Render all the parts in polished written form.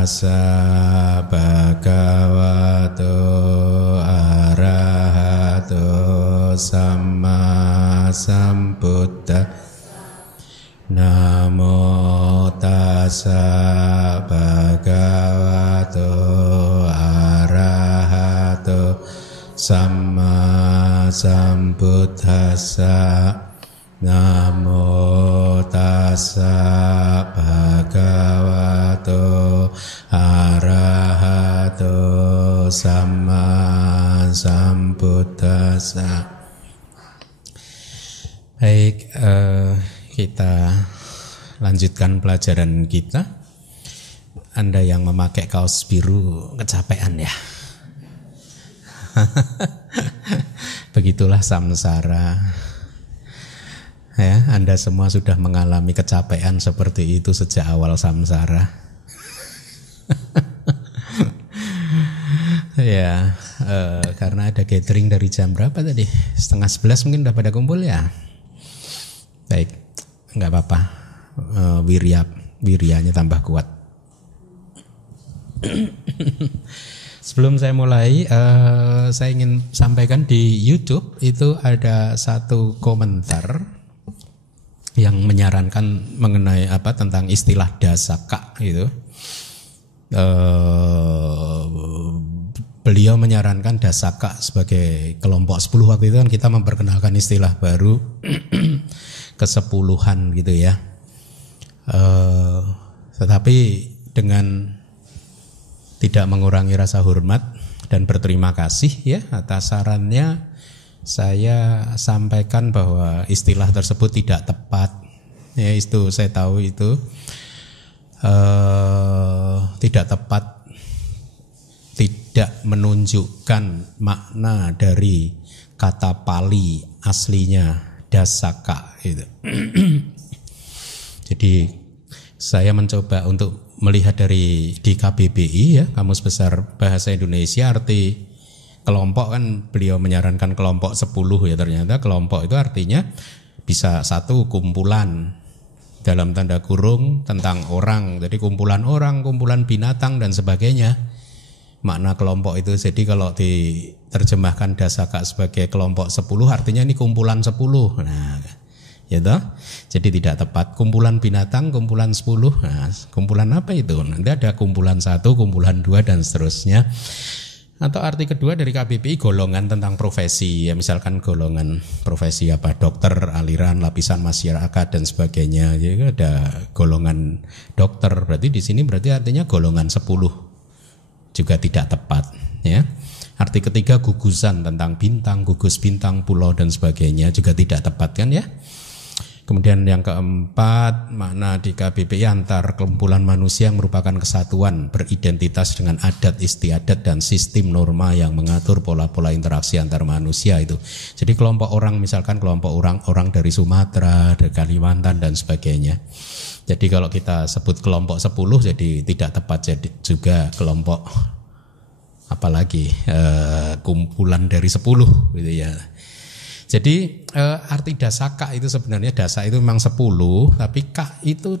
tassa bhagavato arahato samma sambuddhassa. Namo tassa bhagavato arahato samma sambuddhassa. Namo tassa bhagavato arahato samma sambuddhassa. Baik, kita lanjutkan pelajaran kita. Anda yang memakai kaos biru kecapean ya. Begitulah samsara. Ya, Anda semua sudah mengalami kecapean seperti itu sejak awal samsara. Ya, karena ada gathering dari jam berapa tadi? 10:30 mungkin udah pada kumpul ya. Baik, nggak apa-apa, wirianya tambah kuat. Sebelum saya mulai, saya ingin sampaikan di YouTube itu ada satu komentar yang menyarankan mengenai tentang istilah dasaka gitu. Beliau menyarankan dasaka sebagai kelompok 10. Waktu itu kan kita memperkenalkan istilah baru kesepuluhan gitu ya. Tetapi dengan tidak mengurangi rasa hormat dan berterima kasih ya atas sarannya, saya sampaikan bahwa istilah tersebut tidak tepat. Ya, itu saya tahu itu tidak tepat, tidak menunjukkan makna dari kata Pali aslinya dasaka itu. Jadi saya mencoba untuk melihat di KBBI ya, Kamus Besar Bahasa Indonesia, arti kelompok kan beliau menyarankan kelompok 10 ya, ternyata kelompok itu artinya bisa satu kumpulan dalam tanda kurung tentang orang, jadi kumpulan orang, kumpulan binatang dan sebagainya. Makna kelompok itu, jadi kalau diterjemahkan dasaka sebagai kelompok 10 artinya ini kumpulan 10. Nah, ya toh? Jadi tidak tepat. Kumpulan binatang, kumpulan 10. Nah, kumpulan apa itu? Nanti ada kumpulan 1, kumpulan 2 dan seterusnya. Atau arti kedua dari KBBI, golongan tentang profesi. Ya, misalkan golongan profesi apa? Dokter, aliran, lapisan masyarakat dan sebagainya. Jadi ada golongan dokter. Berarti di sini berarti artinya golongan 10. Juga tidak tepat ya. Arti ketiga gugusan tentang bintang, gugus bintang, pulau dan sebagainya juga tidak tepat kan ya. Kemudian yang keempat, makna di KBBI antar kumpulan manusia yang merupakan kesatuan beridentitas dengan adat istiadat dan sistem norma yang mengatur pola-pola interaksi antar manusia itu. Jadi kelompok orang, misalkan kelompok orang dari Sumatera, dari Kalimantan dan sebagainya. Jadi kalau kita sebut kelompok 10 jadi tidak tepat, jadi juga kelompok apalagi kumpulan dari 10 gitu ya. Jadi arti dasaka itu sebenarnya dasa itu memang 10, tapi ka itu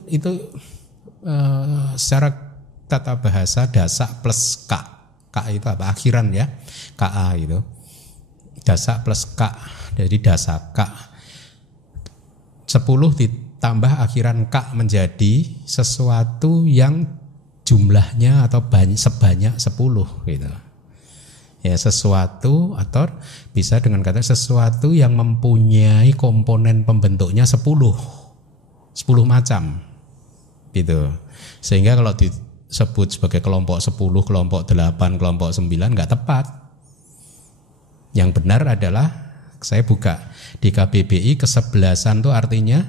secara tata bahasa dasa plus ka. Ka itu apa? Akhiran ya. Ka itu. Dasa plus ka. Jadi dasaka. 10 ditambah akhiran ka menjadi sesuatu yang jumlahnya atau sebanyak 10 gitu. Ya, sesuatu atau bisa dengan kata sesuatu yang mempunyai komponen pembentuknya 10 macam gitu. Sehingga kalau disebut sebagai kelompok 10, kelompok 8, kelompok 9 enggak tepat. Yang benar adalah saya buka di KBBI, kesebelasan itu artinya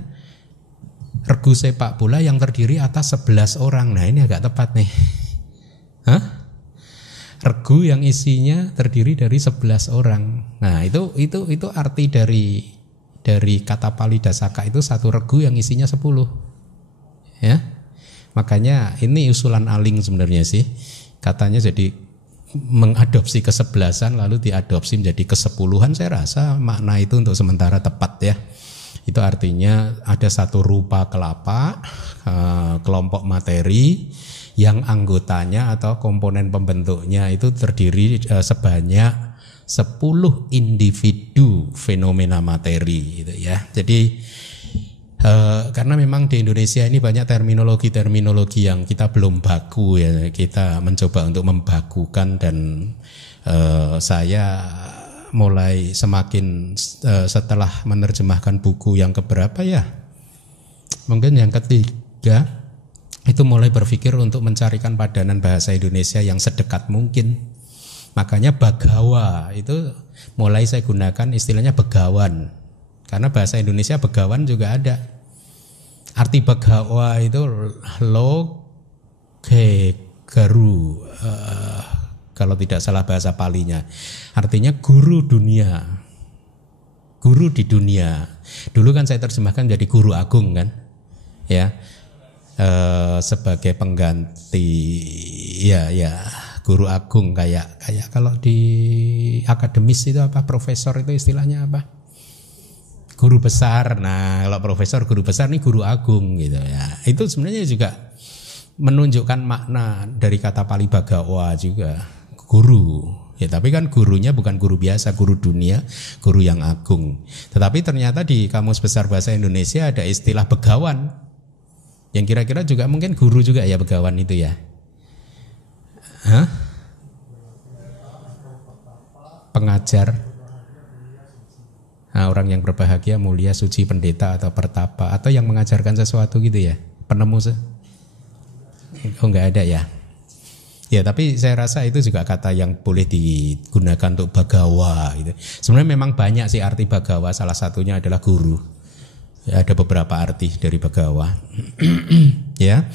regu sepak bola yang terdiri atas 11 orang. Nah, ini agak tepat nih. Hah? Regu yang isinya terdiri dari 11 orang. Nah, itu arti dari kata Pali dasaka itu satu regu yang isinya 10. Ya. Makanya ini usulan Aling sebenarnya sih. Katanya jadi mengadopsi kesebelasan lalu diadopsi menjadi kesepuluhan. Saya rasa makna itu untuk sementara tepat ya. Itu artinya ada satu rupa kelapa, kelompok materi yang anggotanya atau komponen pembentuknya itu terdiri sebanyak 10 individu fenomena materi gitu ya. Jadi karena memang di Indonesia ini banyak terminologi-terminologi yang kita belum baku ya, kita mencoba untuk membakukan dan saya mulai semakin setelah menerjemahkan buku yang keberapa ya, mungkin yang ketiga, itu mulai berpikir untuk mencarikan padanan bahasa Indonesia yang sedekat mungkin. Makanya bagawa itu mulai saya gunakan istilahnya begawan. Karena bahasa Indonesia begawan juga ada. Arti begawa itu lo ke garu, kalau tidak salah bahasa Palinya. Artinya guru dunia. Guru di dunia. Dulu kan saya terjemahkan jadi guru agung kan. Ya. Sebagai pengganti ya guru agung kayak kalau di akademis itu apa, profesor itu istilahnya apa? Guru besar. Nah, kalau profesor guru besar nih guru agung gitu ya. Itu sebenarnya juga menunjukkan makna dari kata Pali Bagawa juga, guru. Ya, tapi kan gurunya bukan guru biasa, guru dunia, guru yang agung. Tetapi ternyata di Kamus Besar Bahasa Indonesia ada istilah begawan. Yang kira-kira juga mungkin guru juga ya begawan itu ya. Hah? Pengajar. Nah, orang yang berbahagia, mulia, suci, pendeta atau pertapa, atau yang mengajarkan sesuatu gitu ya, penemu enggak ada ya. Ya, tapi saya rasa itu juga kata yang boleh digunakan untuk bagawa gitu. Sebenarnya memang banyak sih arti bagawa, salah satunya adalah guru. Ya, ada beberapa arti dari bagawa. Ya.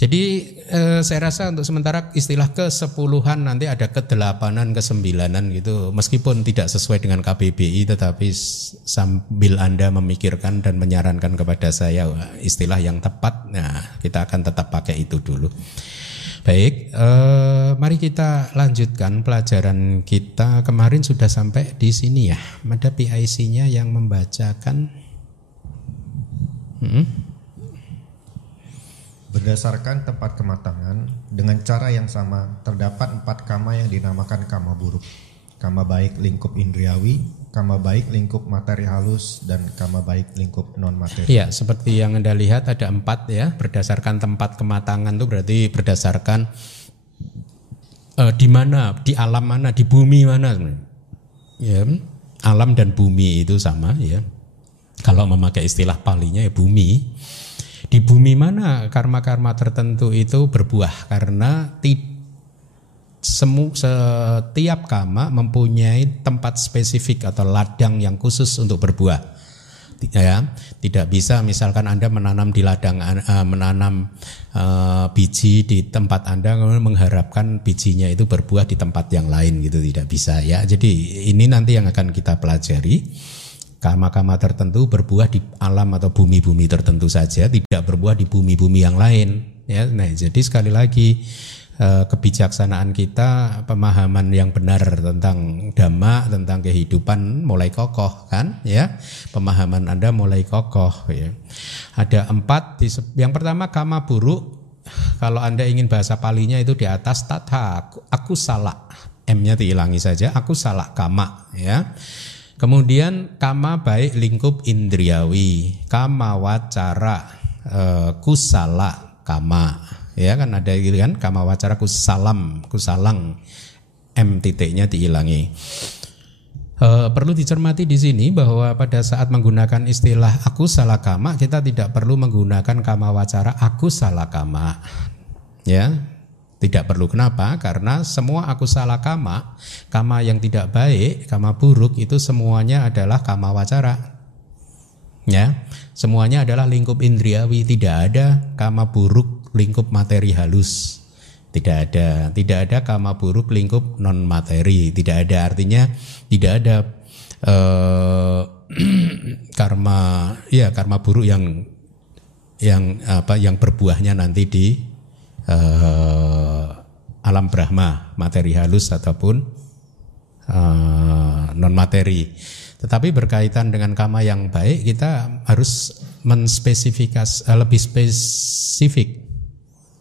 Jadi saya rasa untuk sementara istilah ke-10-an, nanti ada ke-8-an, ke-9-an gitu. Meskipun tidak sesuai dengan KBBI, tetapi sambil Anda memikirkan dan menyarankan kepada saya istilah yang tepat, nah kita akan tetap pakai itu dulu. Baik, mari kita lanjutkan pelajaran kita. Kemarin sudah sampai di sini ya. Ada PIC-nya yang membacakan. Berdasarkan tempat kematangan, dengan cara yang sama terdapat 4 kama yang dinamakan kama buruk. Kama baik lingkup indriawi, kama baik lingkup materi halus, dan kama baik lingkup non materi. Ya, seperti yang Anda lihat ada 4 ya. Berdasarkan tempat kematangan itu berarti berdasarkan di mana, di alam mana, di bumi mana. Ya, alam dan bumi itu sama ya. Kalau memakai istilah Palinya ya bumi. Di bumi mana karma-karma tertentu itu berbuah, karena setiap kama mempunyai tempat spesifik atau ladang yang khusus untuk berbuah. Ya, tidak bisa misalkan Anda menanam di ladang, menanam biji di tempat Anda kemudian mengharapkan bijinya itu berbuah di tempat yang lain gitu, tidak bisa ya. Jadi ini nanti yang akan kita pelajari. Kama-kama tertentu berbuah di alam atau bumi-bumi tertentu saja, tidak berbuah di bumi-bumi yang lain. Ya, nah, jadi sekali lagi kebijaksanaan kita, pemahaman yang benar tentang dhamma, tentang kehidupan mulai kokoh kan? Ya, pemahaman Anda mulai kokoh. Ya. Ada 4. Yang pertama kama buruk. Kalau Anda ingin bahasa Palinya itu di atas tatha, aku salah. M-nya dihilangi saja. Aku salah kama. Ya. Kemudian kama baik lingkup indriawi, kama wacara, kusala kama, ya kan ada gitu kan, kama wacara kusalang, M titiknya dihilangi. Perlu dicermati di sini bahwa pada saat menggunakan istilah aku salah kama, kita tidak perlu menggunakan kama wacara aku salah kama, ya. Tidak perlu. Kenapa? Karena semua aku salah kama yang tidak baik, kama buruk itu semuanya adalah kama wacara. Ya, semuanya adalah lingkup indriawi, tidak ada kama buruk lingkup materi halus. Tidak ada kama buruk lingkup non materi, tidak ada. Artinya tidak ada karma buruk yang berbuahnya nanti di alam Brahma, materi halus ataupun non materi. Tetapi berkaitan dengan kama yang baik, kita harus menspesifikasi lebih spesifik.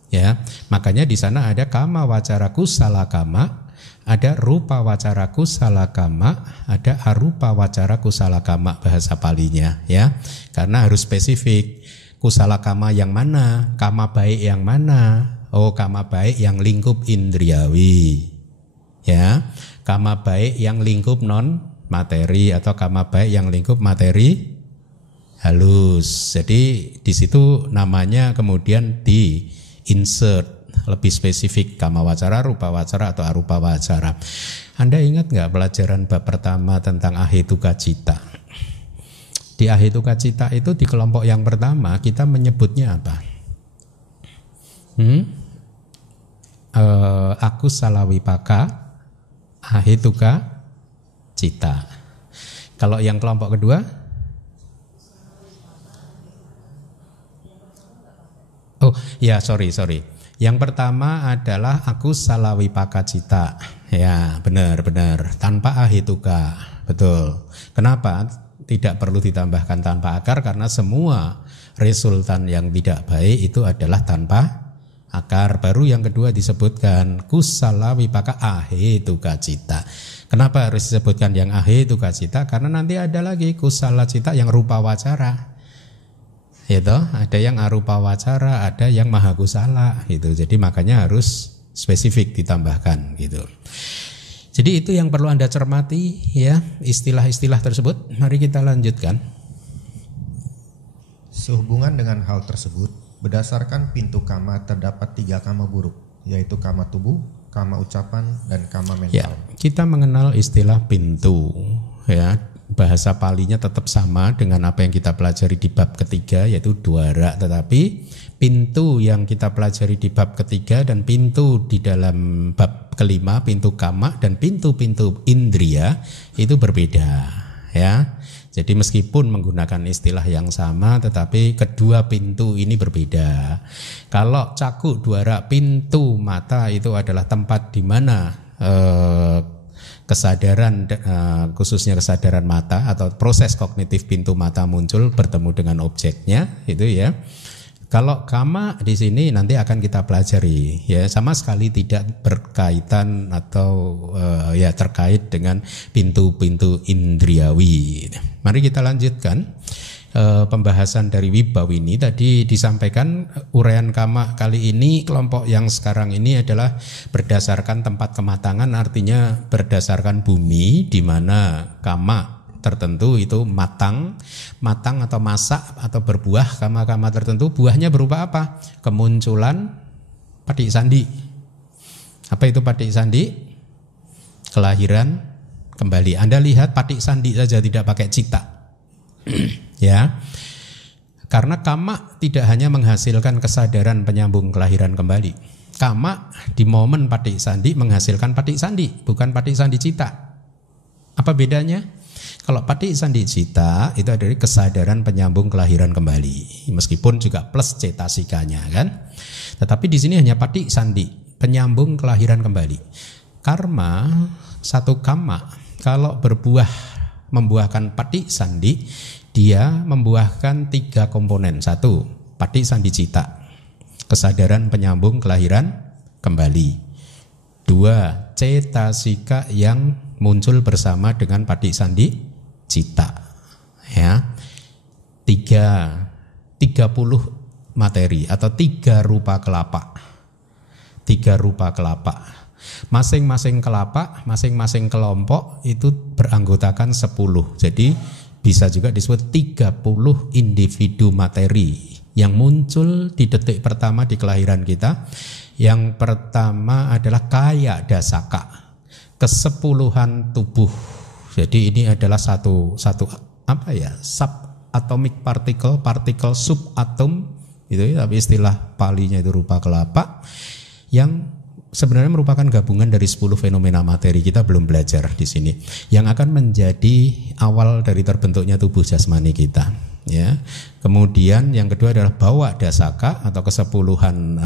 Ya, makanya di sana ada kama wacara kusala kama, ada rupa wacara kusala kama, ada arupa wacara kusala kama bahasa Palinya, ya. Karena harus spesifik. Kusala kama yang mana? Kama baik yang mana? Oh, kama baik yang lingkup indriawi. Ya. Kama baik yang lingkup non materi atau kama baik yang lingkup materi halus. Jadi di situ namanya kemudian di insert lebih spesifik kama wacara, rupa wacara atau arupa wacara. Anda ingat nggak pelajaran bab pertama tentang ahetuka cita? Di ahetuka cita itu di kelompok yang pertama kita menyebutnya apa? Aku salawipaka ahetuka cita. Kalau yang kelompok kedua? Oh ya, sorry. Yang pertama adalah aku salawipaka cita. Ya, benar. Tanpa ahetuka. Betul. Kenapa? Tidak perlu ditambahkan tanpa akar karena semua resultan yang tidak baik itu adalah tanpa akar. Baru yang kedua disebutkan kusalawipaka ahetuka cita. Kenapa harus disebutkan yang ahetuka cita? Karena nanti ada lagi kusala cita yang rupa wacara. Itu ada yang arupa wacara, ada yang maha kusala gitu. Jadi makanya harus spesifik ditambahkan gitu. Jadi itu yang perlu Anda cermati ya, istilah-istilah tersebut. Mari kita lanjutkan. Sehubungan dengan hal tersebut, berdasarkan pintu kama terdapat 3 kama buruk, yaitu kama tubuh, kama ucapan, dan kama mental. Ya, kita mengenal istilah pintu ya. Bahasa Palinya tetap sama dengan apa yang kita pelajari di bab ketiga yaitu dwara, tetapi pintu yang kita pelajari di bab ketiga dan pintu di dalam bab kelima, pintu kama dan pintu-pintu indria itu berbeda ya. Jadi meskipun menggunakan istilah yang sama tetapi kedua pintu ini berbeda. Kalau caku dwara pintu mata itu adalah tempat di mana kesadaran khususnya kesadaran mata atau proses kognitif pintu mata muncul bertemu dengan objeknya itu ya. Kalau kama di sini nanti akan kita pelajari ya, sama sekali tidak berkaitan atau ya terkait dengan pintu-pintu indriawi. Mari kita lanjutkan pembahasan dari Wibawini. Tadi disampaikan uraian kama kali ini kelompok yang sekarang ini adalah berdasarkan tempat kematangan, artinya berdasarkan bumi di mana kama tertentu itu matang atau masak atau berbuah. Kama-kama tertentu buahnya berupa apa? Kemunculan patik sandi. Apa itu patik sandi? Kelahiran kembali. Anda lihat patik sandi saja tidak pakai cita. Ya, karena kama tidak hanya menghasilkan kesadaran penyambung kelahiran kembali. Kama di momen patik sandi menghasilkan patik sandi, bukan patik sandi cita. Apa bedanya? Kalau patik sandi cita itu adalah kesadaran penyambung kelahiran kembali, meskipun juga plus cetasikanya kan. Tetapi di sini hanya patik sandi, penyambung kelahiran kembali. Karma satu kama kalau berbuah membuahkan patik sandi, dia membuahkan 3 komponen. 1, patik sandi cita, kesadaran penyambung kelahiran kembali. 2, cetasika yang muncul bersama dengan patik sandi cita. Ya. 30 materi atau 3 rupa kelapa. 3 rupa kelapa. Masing-masing kelapa, masing-masing kelompok itu beranggotakan 10. Jadi bisa juga disebut 30 individu materi yang muncul di detik pertama di kelahiran kita. Yang pertama adalah kaya dasaka, kesepuluhan tubuh. Jadi ini adalah satu apa ya, subatomic particle subatom itu ya, tapi istilah Palinya itu rupa kelapa yang sebenarnya merupakan gabungan dari 10 fenomena materi. Kita belum belajar di sini yang akan menjadi awal dari terbentuknya tubuh jasmani kita ya. Kemudian yang kedua adalah bawa dasaka atau kesepuluhan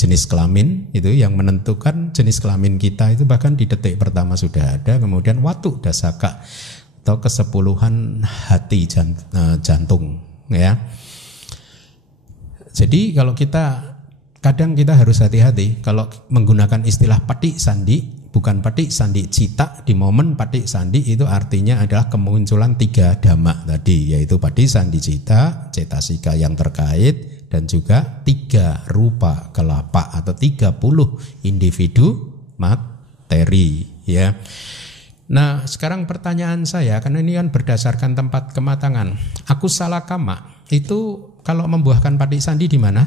jenis kelamin itu yang menentukan jenis kelamin kita itu bahkan di detik pertama sudah ada. Kemudian watu dasaka atau kesepuluhan hati jantung ya. Jadi kalau kadang kita harus hati-hati kalau menggunakan istilah patik sandi, bukan patik sandi cita. Di momen patik sandi itu artinya adalah kemunculan 3 dhamma tadi, yaitu patik sandi cita, cetasika yang terkait, dan juga 3 rupa kelapa atau 30 individu materi, ya. Nah, sekarang pertanyaan saya, karena ini kan berdasarkan tempat kematangan. Akusala kama itu kalau membuahkan patik sandi di mana?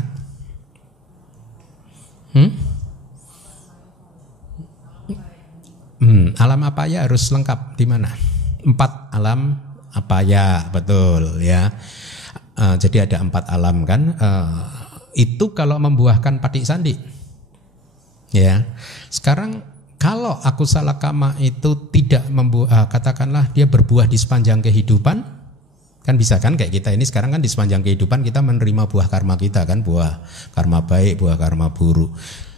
Alam apaya harus lengkap di mana? 4 alam apaya, betul ya. Jadi ada 4 alam kan. Itu kalau membuahkan patik sandi. Ya. Sekarang kalau akusala kama itu tidak katakanlah dia berbuah di sepanjang kehidupan, kan bisa kan kayak kita ini sekarang kan di sepanjang kehidupan kita menerima buah karma kita kan, buah karma baik, buah karma buruk.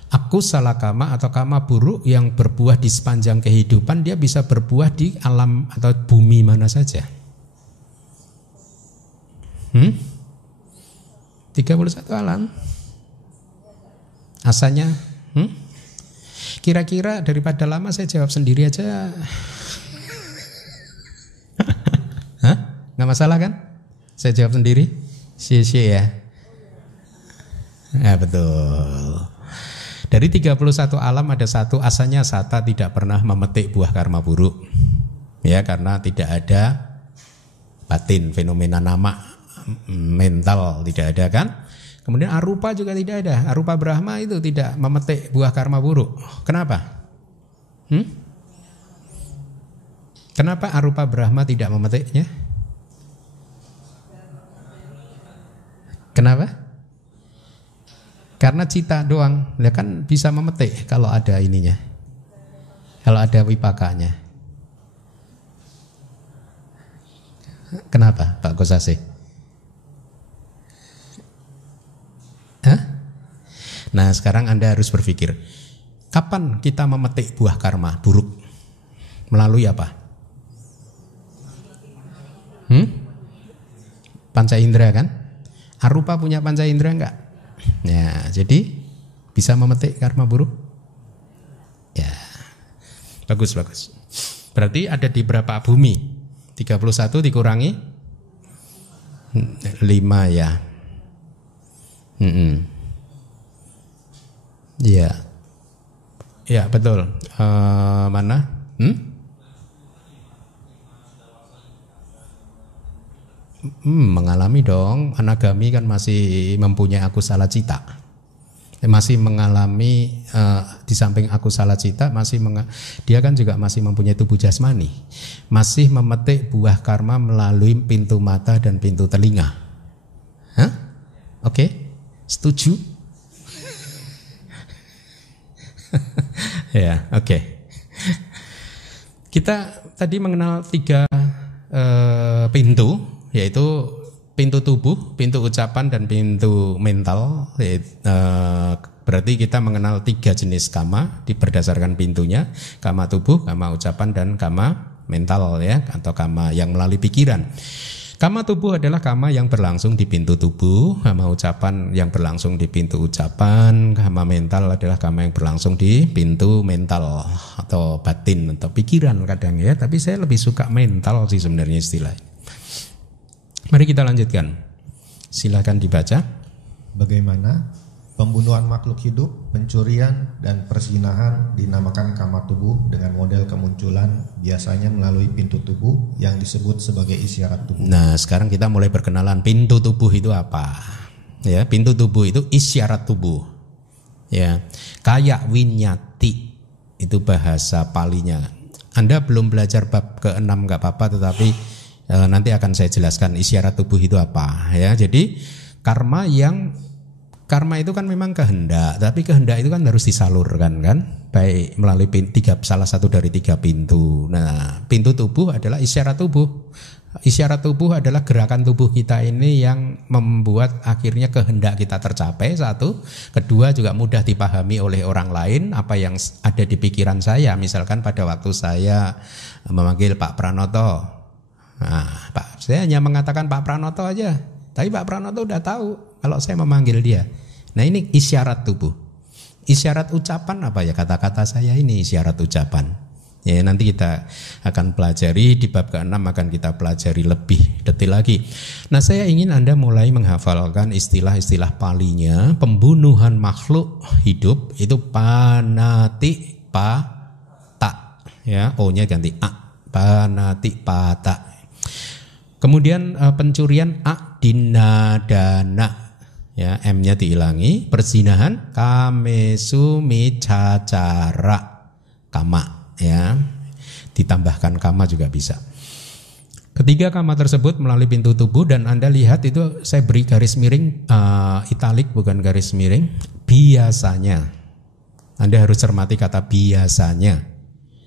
Akusala kama atau kama buruk yang berbuah di sepanjang kehidupan, dia bisa berbuah di alam atau bumi mana saja. 31 alam. Asalnya kira-kira daripada lama saya jawab sendiri aja. Hah? Nggak masalah kan? Saya jawab sendiri. Sia-sia ya. Ya betul. Dari 31 alam ada satu asalnya sata tidak pernah memetik buah karma buruk. Ya, karena tidak ada batin, fenomena nama mental tidak ada kan. Kemudian arupa juga tidak ada. Arupa Brahma itu tidak memetik buah karma buruk. Kenapa? Kenapa arupa Brahma tidak memetiknya? Kenapa? Karena cita doang, ya kan bisa memetik kalau ada ininya, kalau ada wipakanya. Kenapa Pak Gosase? Nah sekarang Anda harus berpikir, kapan kita memetik buah karma buruk? Melalui apa? Panca indera kan? Arupa punya panca indera enggak? Ya, jadi bisa memetik karma buruk? Ya. Bagus. Berarti ada di berapa bumi? 31 dikurangi 5 ya. Iya. Ya, betul. Mana? Mengalami dong. Anagami kan masih mempunyai akusala cita, masih mengalami di samping akusala cita dia kan juga masih mempunyai tubuh jasmani, masih memetik buah karma melalui pintu mata dan pintu telinga. Oke? Setuju? Ya, oke. Kita tadi mengenal 3 pintu, yaitu pintu tubuh, pintu ucapan, dan pintu mental. Berarti kita mengenal 3 jenis kama berdasarkan pintunya: kama tubuh, kama ucapan, dan kama mental ya, atau kama yang melalui pikiran. Kama tubuh adalah kama yang berlangsung di pintu tubuh, kama ucapan yang berlangsung di pintu ucapan, kama mental adalah kama yang berlangsung di pintu mental atau batin atau pikiran kadang ya, tapi saya lebih suka mental sih sebenarnya istilahnya. Mari kita lanjutkan. Silakan dibaca. Bagaimana pembunuhan makhluk hidup, pencurian, dan perzinahan dinamakan kama tubuh dengan model kemunculan biasanya melalui pintu tubuh yang disebut sebagai isyarat tubuh. Nah, sekarang kita mulai berkenalan pintu tubuh itu apa. Ya, pintu tubuh itu isyarat tubuh. Ya, kayak winyati itu bahasa Palinya. Anda belum belajar bab ke-6 enggak apa-apa, tetapi nanti akan saya jelaskan isyarat tubuh itu apa ya. Jadi karma itu kan memang kehendak, tapi kehendak itu kan harus disalurkan kan, baik melalui salah satu dari 3 pintu. Nah, pintu tubuh adalah isyarat tubuh. Isyarat tubuh adalah gerakan tubuh kita ini yang membuat akhirnya kehendak kita tercapai. 1, kedua juga mudah dipahami oleh orang lain apa yang ada di pikiran saya. Misalkan pada waktu saya memanggil Pak Pranoto, nah, Pak, saya hanya mengatakan Pak Pranoto aja, tapi Pak Pranoto udah tahu kalau saya memanggil dia. Nah ini isyarat tubuh. Isyarat ucapan apa ya, kata-kata saya ini isyarat ucapan. Ya nanti kita akan pelajari di bab ke-6 akan kita pelajari lebih detail lagi. Nah saya ingin Anda mulai menghafalkan istilah-istilah palinya. Pembunuhan makhluk hidup itu panati pata, ya O-nya ganti a, panati pata. Kemudian pencurian adinadana, ya M-nya dihilangi. Perzinahan kamesumicacara, kama, ya ditambahkan kama juga bisa. Ketiga kama tersebut melalui pintu tubuh, dan Anda lihat itu saya beri garis miring italik bukan garis miring. Biasanya Anda harus cermati kata biasanya.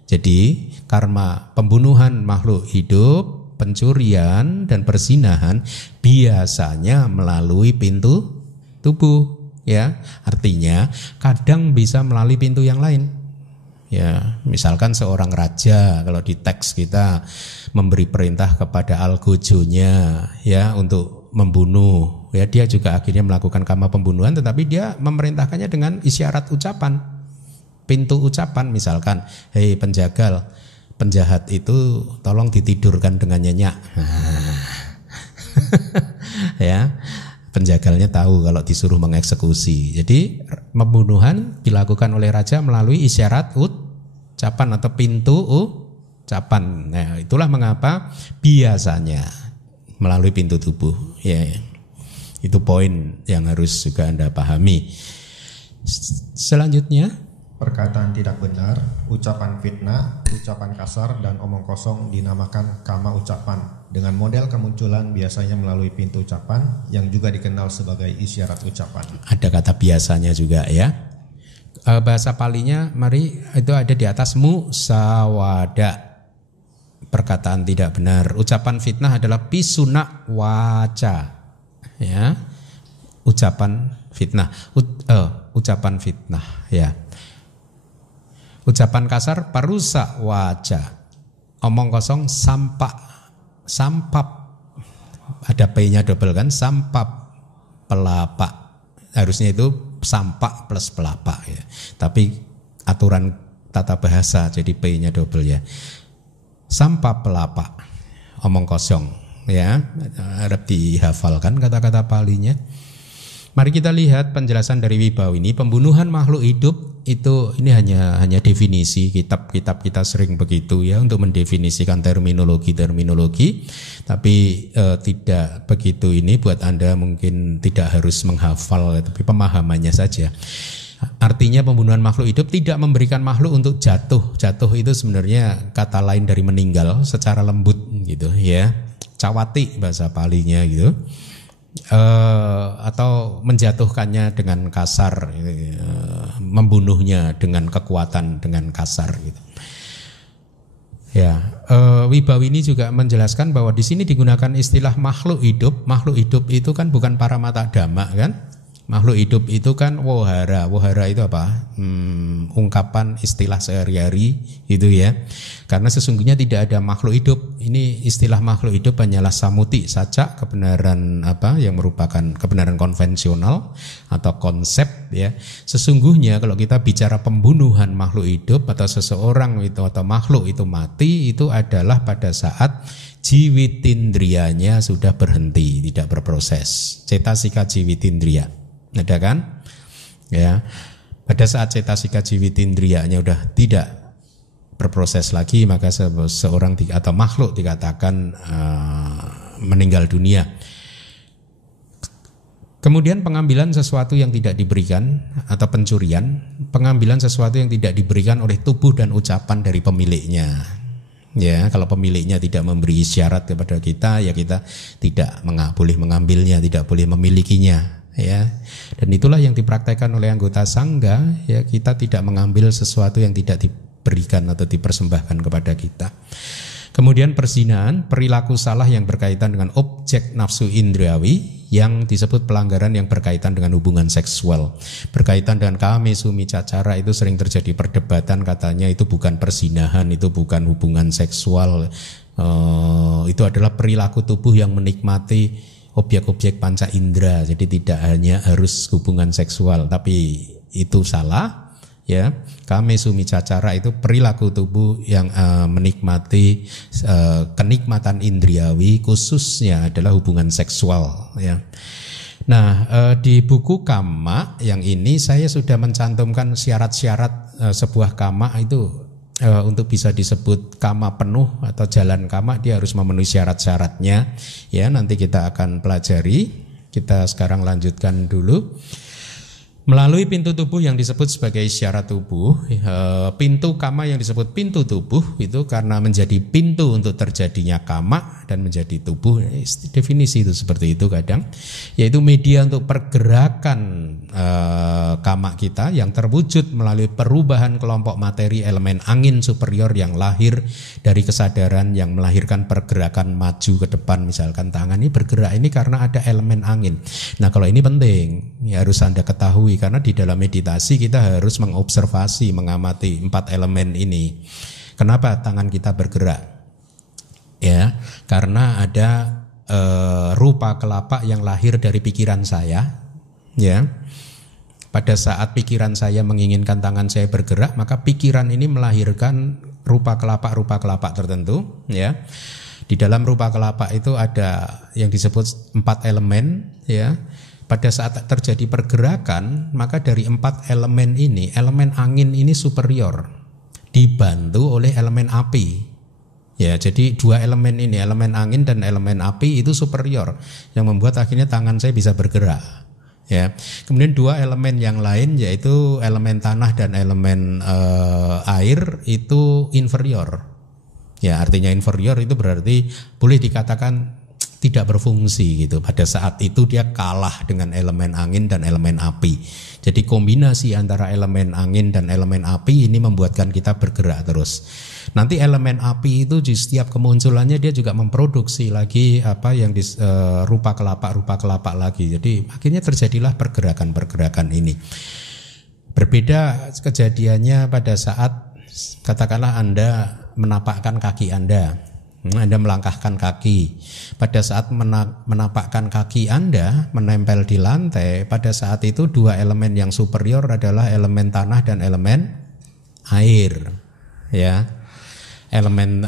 Jadi karma pembunuhan makhluk hidup, pencurian dan perzinahan biasanya melalui pintu tubuh, ya artinya kadang bisa melalui pintu yang lain. Ya, misalkan seorang raja kalau di teks kita memberi perintah kepada algojonya ya untuk membunuh, ya dia juga akhirnya melakukan kama pembunuhan, tetapi dia memerintahkannya dengan isyarat ucapan, pintu ucapan, misalkan, hei penjagal, penjahat itu tolong ditidurkan dengan nyenyak. Ya, penjagalnya tahu kalau disuruh mengeksekusi. Jadi pembunuhan dilakukan oleh raja melalui isyarat ucapan atau pintu ucapan. Nah, itulah mengapa biasanya melalui pintu tubuh. Ya, itu poin yang harus juga Anda pahami. Selanjutnya, perkataan tidak benar, ucapan fitnah, ucapan kasar dan omong kosong dinamakan kama ucapan. Dengan model kemunculan biasanya melalui pintu ucapan yang juga dikenal sebagai isyarat ucapan. Ada kata biasanya juga ya. Bahasa palinya mari itu ada di atas musawada. Perkataan tidak benar. Ucapan fitnah adalah pisuna waca. Ya. Ucapan fitnah. Ucapan fitnah ya. Ucapan kasar parusa waca. Omong kosong sampap, ada P-nya double kan, sampap pelapa, harusnya itu sampak plus pelapa ya. Tapi aturan tata bahasa jadi P-nya double ya. Sampap pelapa, omong kosong ya, harap dihafalkan kata-kata palinya. Mari kita lihat penjelasan dari Wibawa ini. Pembunuhan makhluk hidup itu ini hanya definisi, kitab-kitab kita sering begitu ya untuk mendefinisikan terminologi, tapi tidak begitu ini buat Anda mungkin tidak harus menghafal, tapi pemahamannya saja. Artinya pembunuhan makhluk hidup tidak memberikan makhluk untuk jatuh. Jatuh itu sebenarnya kata lain dari meninggal secara lembut gitu ya. Cawati bahasa palinya gitu. Atau menjatuhkannya dengan kasar, membunuhnya dengan kekuatan dengan kasar gitu. Ya, Wibawa ini juga menjelaskan bahwa di sini digunakan istilah makhluk hidup. Makhluk hidup itu kan bukan para mata dhamma kan? Makhluk hidup itu kan wohara. Wohara itu apa? Ungkapan istilah sehari-hari itu ya. Karena sesungguhnya tidak ada makhluk hidup. Ini istilah makhluk hidup hanyalah samuti saja, kebenaran apa yang merupakan kebenaran konvensional atau konsep ya. Sesungguhnya kalau kita bicara pembunuhan makhluk hidup atau seseorang itu atau makhluk itu mati, itu adalah pada saat jiwitindriyanya sudah berhenti, tidak berproses. Cetasika jiwitindriya. Ada kan? Ya. Pada saat cetasika jiwitindriyanya sudah tidak berproses lagi, maka seorang atau makhluk dikatakan meninggal dunia. Kemudian pengambilan sesuatu yang tidak diberikan atau pencurian, pengambilan sesuatu yang tidak diberikan oleh tubuh dan ucapan dari pemiliknya. Ya, kalau pemiliknya tidak memberi isyarat kepada kita, ya kita tidak boleh mengambilnya, tidak boleh memilikinya. Ya, dan itulah yang dipraktekkan oleh anggota sangga. Ya, kita tidak mengambil sesuatu yang tidak diberikan atau dipersembahkan kepada kita. Kemudian perzinahan, perilaku salah yang berkaitan dengan objek nafsu indriawi yang disebut pelanggaran yang berkaitan dengan hubungan seksual. Berkaitan dengan kame sumi cacara itu sering terjadi perdebatan, katanya itu bukan perzinahan, itu bukan hubungan seksual. Itu adalah perilaku tubuh yang menikmati objek-objek panca indera. Jadi tidak hanya harus hubungan seksual, tapi itu salah. Ya, kame sumicacara itu perilaku tubuh yang menikmati kenikmatan indriawi, khususnya adalah hubungan seksual. Ya. Nah, di buku Kama yang ini saya sudah mencantumkan syarat-syarat sebuah kama itu untuk bisa disebut kama penuh atau jalan kama, dia harus memenuhi syarat-syaratnya. Ya, nanti kita akan pelajari. Kita sekarang lanjutkan dulu. Melalui pintu tubuh yang disebut sebagai isyarat tubuh, pintu kama yang disebut pintu tubuh itu karena menjadi pintu untuk terjadinya kama dan menjadi tubuh. Definisi itu seperti itu kadang, yaitu media untuk pergerakan kama kita yang terwujud melalui perubahan kelompok materi elemen angin superior yang lahir dari kesadaran yang melahirkan pergerakan maju ke depan. Misalkan tangan ini bergerak ini karena ada elemen angin. Nah, kalau ini penting, ya harus Anda ketahui. Karena di dalam meditasi kita harus mengobservasi, mengamati 4 elemen ini. Kenapa tangan kita bergerak? Ya, karena ada rupa kelapa yang lahir dari pikiran saya. Ya, pada saat pikiran saya menginginkan tangan saya bergerak, maka pikiran ini melahirkan rupa kelapa tertentu. Ya, di dalam rupa kelapa itu ada yang disebut 4 elemen. Ya. Pada saat terjadi pergerakan, maka dari 4 elemen ini, elemen angin ini superior, dibantu oleh elemen api. Ya, jadi 2 elemen ini, elemen angin dan elemen api itu superior, yang membuat akhirnya tangan saya bisa bergerak. Ya, kemudian 2 elemen yang lain yaitu elemen tanah dan elemen air itu inferior. Ya, artinya inferior itu berarti boleh dikatakan tidak berfungsi gitu. Pada saat itu dia kalah dengan elemen angin dan elemen api. Jadi kombinasi antara elemen angin dan elemen api ini membuatkan kita bergerak terus. Nanti elemen api itu di setiap kemunculannya dia juga memproduksi lagi apa yang rupa kelapa lagi. Jadi akhirnya terjadilah pergerakan ini. Berbeda kejadiannya pada saat katakanlah Anda menapakkan kaki Anda melangkahkan kaki. Pada saat menapakkan kaki Anda menempel di lantai, pada saat itu 2 elemen yang superior adalah elemen tanah dan elemen air. Ya, elemen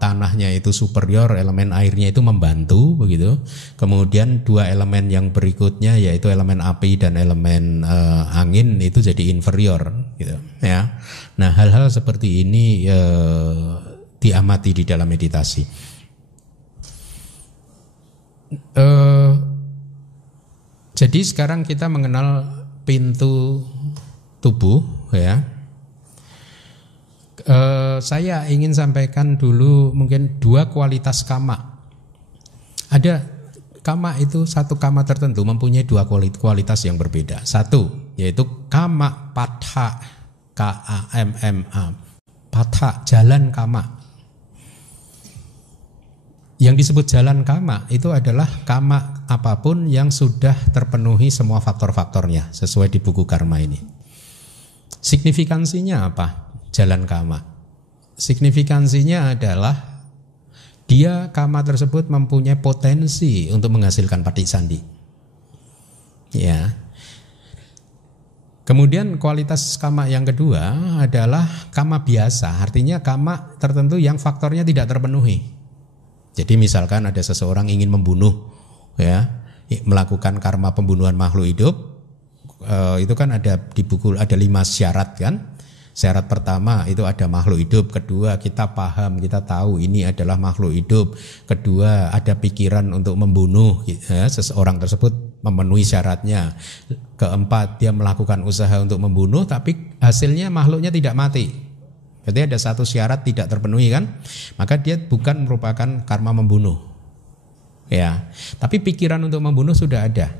tanahnya itu superior, elemen airnya itu membantu begitu. Kemudian 2 elemen yang berikutnya yaitu elemen api dan elemen angin itu jadi inferior. Gitu. Ya, nah hal-hal seperti ini diamati di dalam meditasi. Jadi sekarang kita mengenal pintu tubuh, ya. Saya ingin sampaikan dulu mungkin 2 kualitas kama. Ada kama itu, satu kama tertentu mempunyai 2 kualitas yang berbeda. Satu yaitu kama patha, K-A-M-M-A, patha, jalan kama. Yang disebut jalan kama itu adalah kama apapun yang sudah terpenuhi semua faktor-faktornya sesuai di buku karma ini. Signifikansinya apa? Jalan kama. Signifikansinya adalah dia kama tersebut mempunyai potensi untuk menghasilkan paticandi. Ya. Kemudian kualitas kama yang kedua adalah kama biasa, artinya kama tertentu yang faktornya tidak terpenuhi. Jadi misalkan ada seseorang ingin membunuh, ya, melakukan karma pembunuhan makhluk hidup, itu kan ada di buku ada 5 syarat kan. Syarat pertama itu ada makhluk hidup, kedua kita paham, kita tahu ini adalah makhluk hidup, kedua ada pikiran untuk membunuh, ya, seseorang tersebut memenuhi syaratnya, keempat dia melakukan usaha untuk membunuh tapi hasilnya makhluknya tidak mati. Berarti ada 1 syarat tidak terpenuhi kan, maka dia bukan merupakan karma membunuh, ya. Tapi pikiran untuk membunuh sudah ada,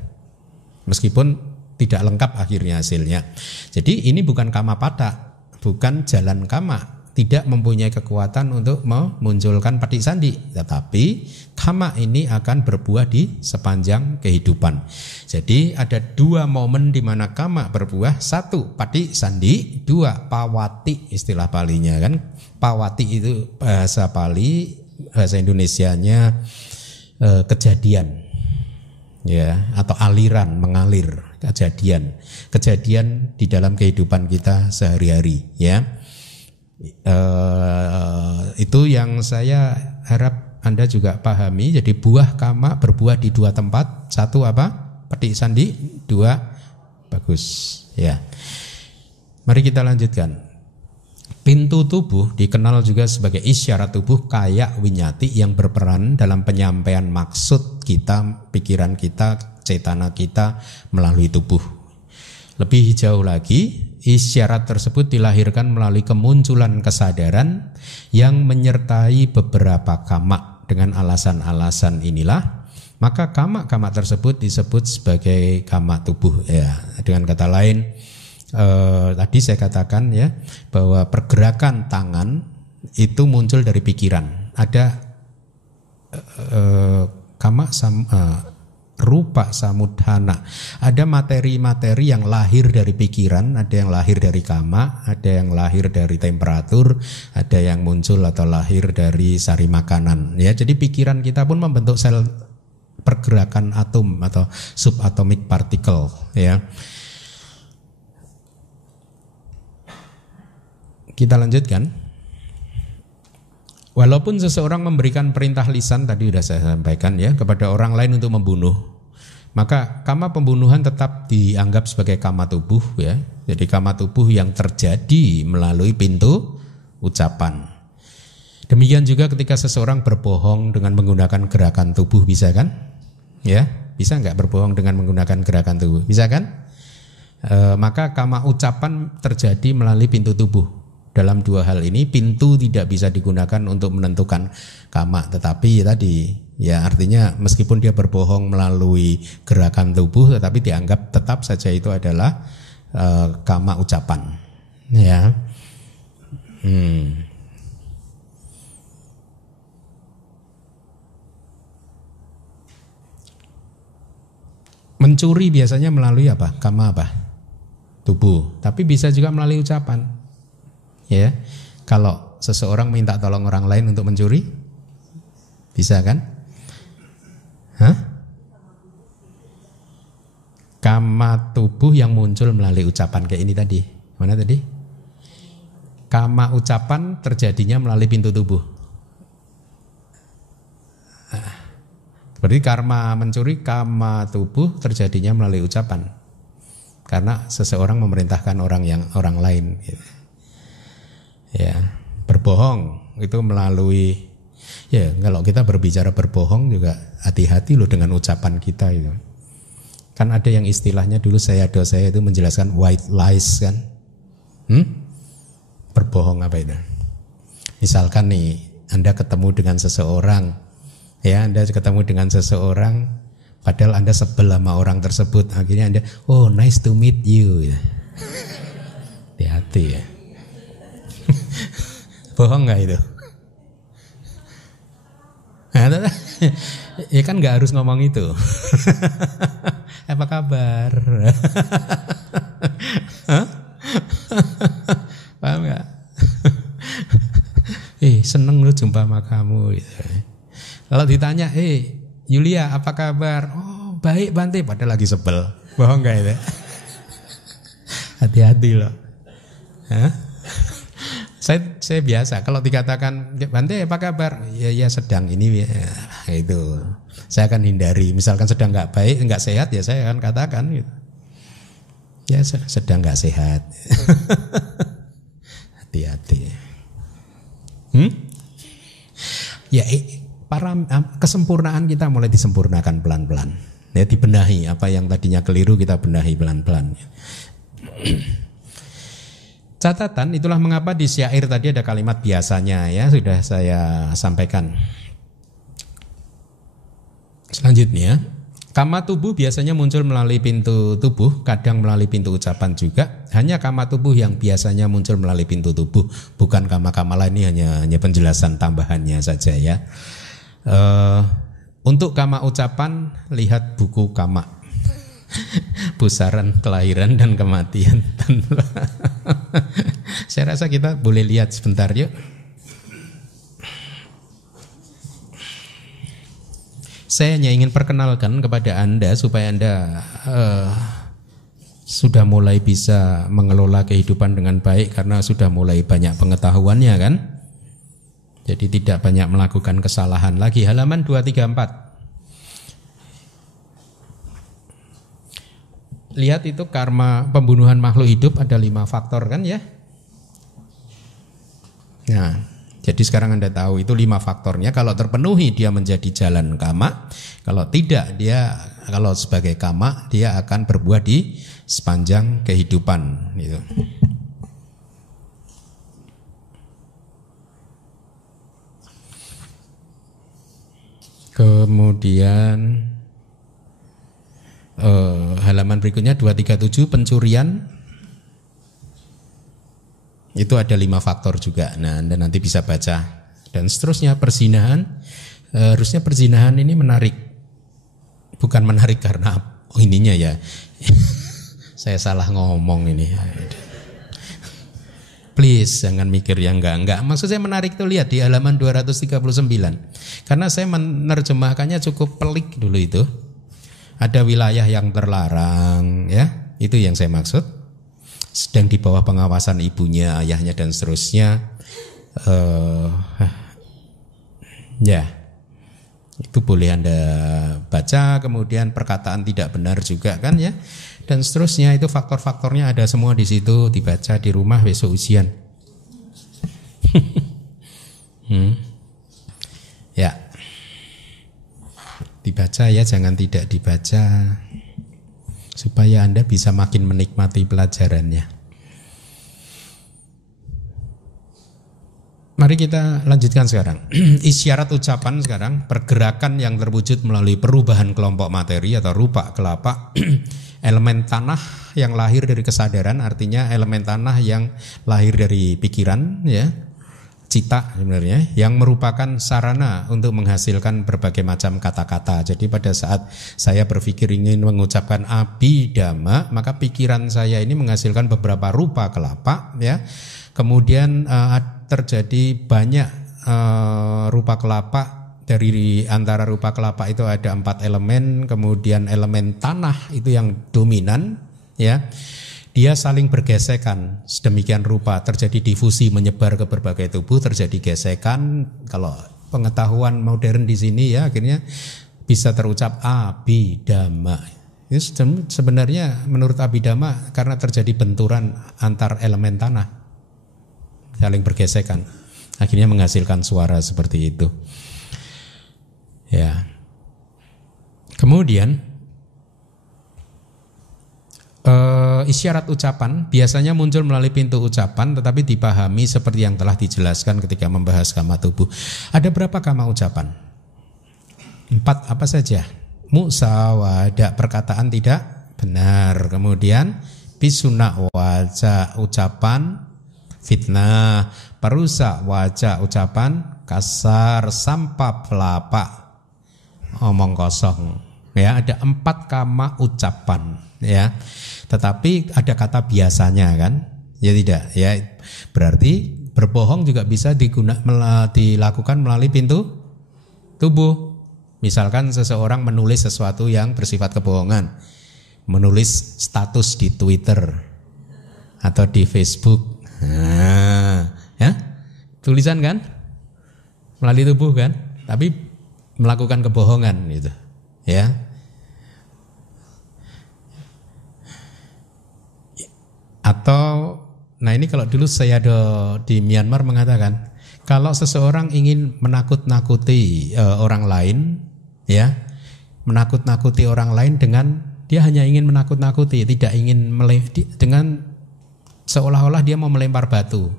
meskipun tidak lengkap akhirnya hasilnya. Jadi ini bukan kama pada, bukan jalan kama, tidak mempunyai kekuatan untuk memunculkan paticandi, tetapi kama ini akan berbuah di sepanjang kehidupan. Jadi ada 2 momen di mana kama berbuah, 1 paticandi, 2 pawati, istilah Palinya kan. Pawati itu bahasa Pali, bahasa Indonesianya kejadian. ya, atau aliran, mengalir, kejadian di dalam kehidupan kita sehari-hari, ya. Itu yang saya harap Anda juga pahami. Jadi buah kama berbuah di dua tempat. Satu apa? Petik sandi. Dua bagus, ya. Mari kita lanjutkan. Pintu tubuh dikenal juga sebagai isyarat tubuh kayak winyati yang berperan dalam penyampaian maksud kita, pikiran kita, cetana kita melalui tubuh. Lebih jauh lagi, isyarat tersebut dilahirkan melalui kemunculan kesadaran yang menyertai beberapa kama. Dengan alasan-alasan inilah, maka kama-kama tersebut disebut sebagai kama tubuh. Ya, dengan kata lain, tadi saya katakan ya bahwa pergerakan tangan itu muncul dari pikiran. Ada rupa samudhana. Ada materi-materi yang lahir dari pikiran, ada yang lahir dari kama, ada yang lahir dari temperatur, ada yang muncul atau lahir dari sari makanan. Ya, jadi pikiran kita pun membentuk sel pergerakan atom atau subatomic particle, ya. Kita lanjutkan. Walaupun seseorang memberikan perintah lisan, tadi sudah saya sampaikan ya, kepada orang lain untuk membunuh, maka kama pembunuhan tetap dianggap sebagai kama tubuh ya. Jadi kama tubuh yang terjadi melalui pintu ucapan. Demikian juga ketika seseorang berbohong dengan menggunakan gerakan tubuh, bisa kan? Ya, bisa nggak berbohong dengan menggunakan gerakan tubuh? Bisa kan? Maka kama ucapan terjadi melalui pintu tubuh. Dalam dua hal ini pintu tidak bisa digunakan untuk menentukan kama, tetapi tadi ya artinya meskipun dia berbohong melalui gerakan tubuh tetapi dianggap tetap saja itu adalah kama ucapan, ya. Mencuri biasanya melalui apa? Kama apa? Tubuh, tapi bisa juga melalui ucapan. Ya, kalau seseorang minta tolong orang lain untuk mencuri, bisa kan? Kama tubuh yang muncul melalui ucapan kayak ini tadi. Mana tadi? Kama ucapan terjadinya melalui pintu tubuh. Berarti karma mencuri, kama tubuh terjadinya melalui ucapan. Karena seseorang memerintahkan orang lain. Gitu. Ya, berbohong itu melalui, ya kalau kita berbicara berbohong juga hati-hati loh dengan ucapan kita itu. Kan ada yang istilahnya dulu saya itu menjelaskan white lies kan. Berbohong apa itu? Misalkan nih Anda ketemu dengan seseorang, ya Anda ketemu dengan seseorang padahal Anda sebel sama orang tersebut, akhirnya Anda, oh nice to meet you. Hati-hati ya. Bohong nggak itu? Ya kan nggak harus ngomong itu. Apa kabar? Paham nggak? Seneng lu jumpa sama kamu. Gitu. Kalau ditanya, Yulia apa kabar? Oh baik Bante, padahal lagi sebel. Bohong nggak itu? Hati-hati loh. Saya biasa kalau dikatakan Bante apa kabar? Ya sedang ini ya, itu. Saya akan hindari. Misalkan sedang nggak baik, nggak sehat ya saya akan katakan gitu. Ya sedang nggak sehat. Hati-hati. Ya kesempurnaan kita mulai disempurnakan pelan-pelan. Ya dibenahi apa yang tadinya keliru kita benahi pelan-pelan. Catatan itulah mengapa di syair tadi ada kalimat biasanya ya sudah saya sampaikan. Selanjutnya, kama tubuh biasanya muncul melalui pintu tubuh, kadang melalui pintu ucapan juga. Hanya kama tubuh yang biasanya muncul melalui pintu tubuh, bukan kama-kama lain, ini hanya penjelasan tambahannya saja ya. Untuk kama ucapan lihat buku kama. Pusaran kelahiran dan kematian. Saya rasa kita boleh lihat sebentar yuk. Saya hanya ingin perkenalkan kepada Anda supaya Anda sudah mulai bisa mengelola kehidupan dengan baik karena sudah mulai banyak pengetahuannya kan. Jadi tidak banyak melakukan kesalahan lagi. Halaman 234. Lihat itu karma pembunuhan makhluk hidup ada 5 faktor kan ya. Nah, jadi sekarang Anda tahu itu 5 faktornya. Kalau terpenuhi dia menjadi jalan kama. Kalau tidak dia, kalau sebagai kama dia akan berbuah di sepanjang kehidupan gitu. Kemudian halaman berikutnya 237 pencurian. Itu ada 5 faktor juga. Nah, Anda nanti bisa baca. Dan seterusnya perzinahan. Harusnya perzinahan ini menarik. Bukan menarik karena ininya ya. Saya salah ngomong ini. Please jangan mikir yang enggak. Maksud saya menarik tuh lihat di halaman 239. Karena saya menerjemahkannya cukup pelik dulu itu. Ada wilayah yang terlarang ya. Itu yang saya maksud. Sedang di bawah pengawasan ibunya, ayahnya dan seterusnya. Ya, itu boleh Anda baca. Kemudian perkataan tidak benar juga kan ya, dan seterusnya. Itu faktor-faktornya ada semua di situ. Dibaca di rumah besok ujian. Ya, dibaca ya, jangan tidak dibaca. Supaya Anda bisa makin menikmati pelajarannya. Mari kita lanjutkan sekarang. Isyarat ucapan sekarang, pergerakan yang terwujud melalui perubahan kelompok materi atau rupa kelapa. Elemen tanah yang lahir dari kesadaran, artinya elemen tanah yang lahir dari pikiran ya. Cita sebenarnya yang merupakan sarana untuk menghasilkan berbagai macam kata-kata. Jadi pada saat saya berpikir ingin mengucapkan abhidhamma, maka pikiran saya ini menghasilkan beberapa rupa kelapa ya. Kemudian terjadi banyak rupa kelapa. Dari antara rupa kelapa itu ada 4 elemen. Kemudian elemen tanah itu yang dominan ya. Dia saling bergesekan sedemikian rupa, terjadi difusi menyebar ke berbagai tubuh, terjadi gesekan. Kalau pengetahuan modern di sini ya akhirnya bisa terucap abhidhamma. Itu sebenarnya menurut abhidhamma karena terjadi benturan antar elemen tanah, saling bergesekan, akhirnya menghasilkan suara seperti itu. Ya. Kemudian isyarat ucapan biasanya muncul melalui pintu ucapan tetapi dipahami seperti yang telah dijelaskan ketika membahas kama tubuh. Ada berapa kama ucapan? 4 apa saja? Musawada, perkataan tidak benar. Kemudian pisuna waja, ucapan fitnah. Parusa waja, ucapan kasar. Sampah pelapa, omong kosong. Ya, ada 4 kama ucapan ya. Tetapi ada kata biasanya kan? Ya tidak, ya berarti berbohong juga bisa dilakukan melalui pintu tubuh. Misalkan seseorang menulis sesuatu yang bersifat kebohongan, menulis status di Twitter atau di Facebook, ya tulisan kan, melalui tubuh kan, tapi melakukan kebohongan gitu, ya. Atau, nah ini kalau dulu saya ada di Myanmar mengatakan, kalau seseorang ingin menakut-nakuti orang lain, ya, menakut-nakuti orang lain dengan dia hanya ingin menakut-nakuti, tidak ingin dengan seolah-olah dia mau melempar batu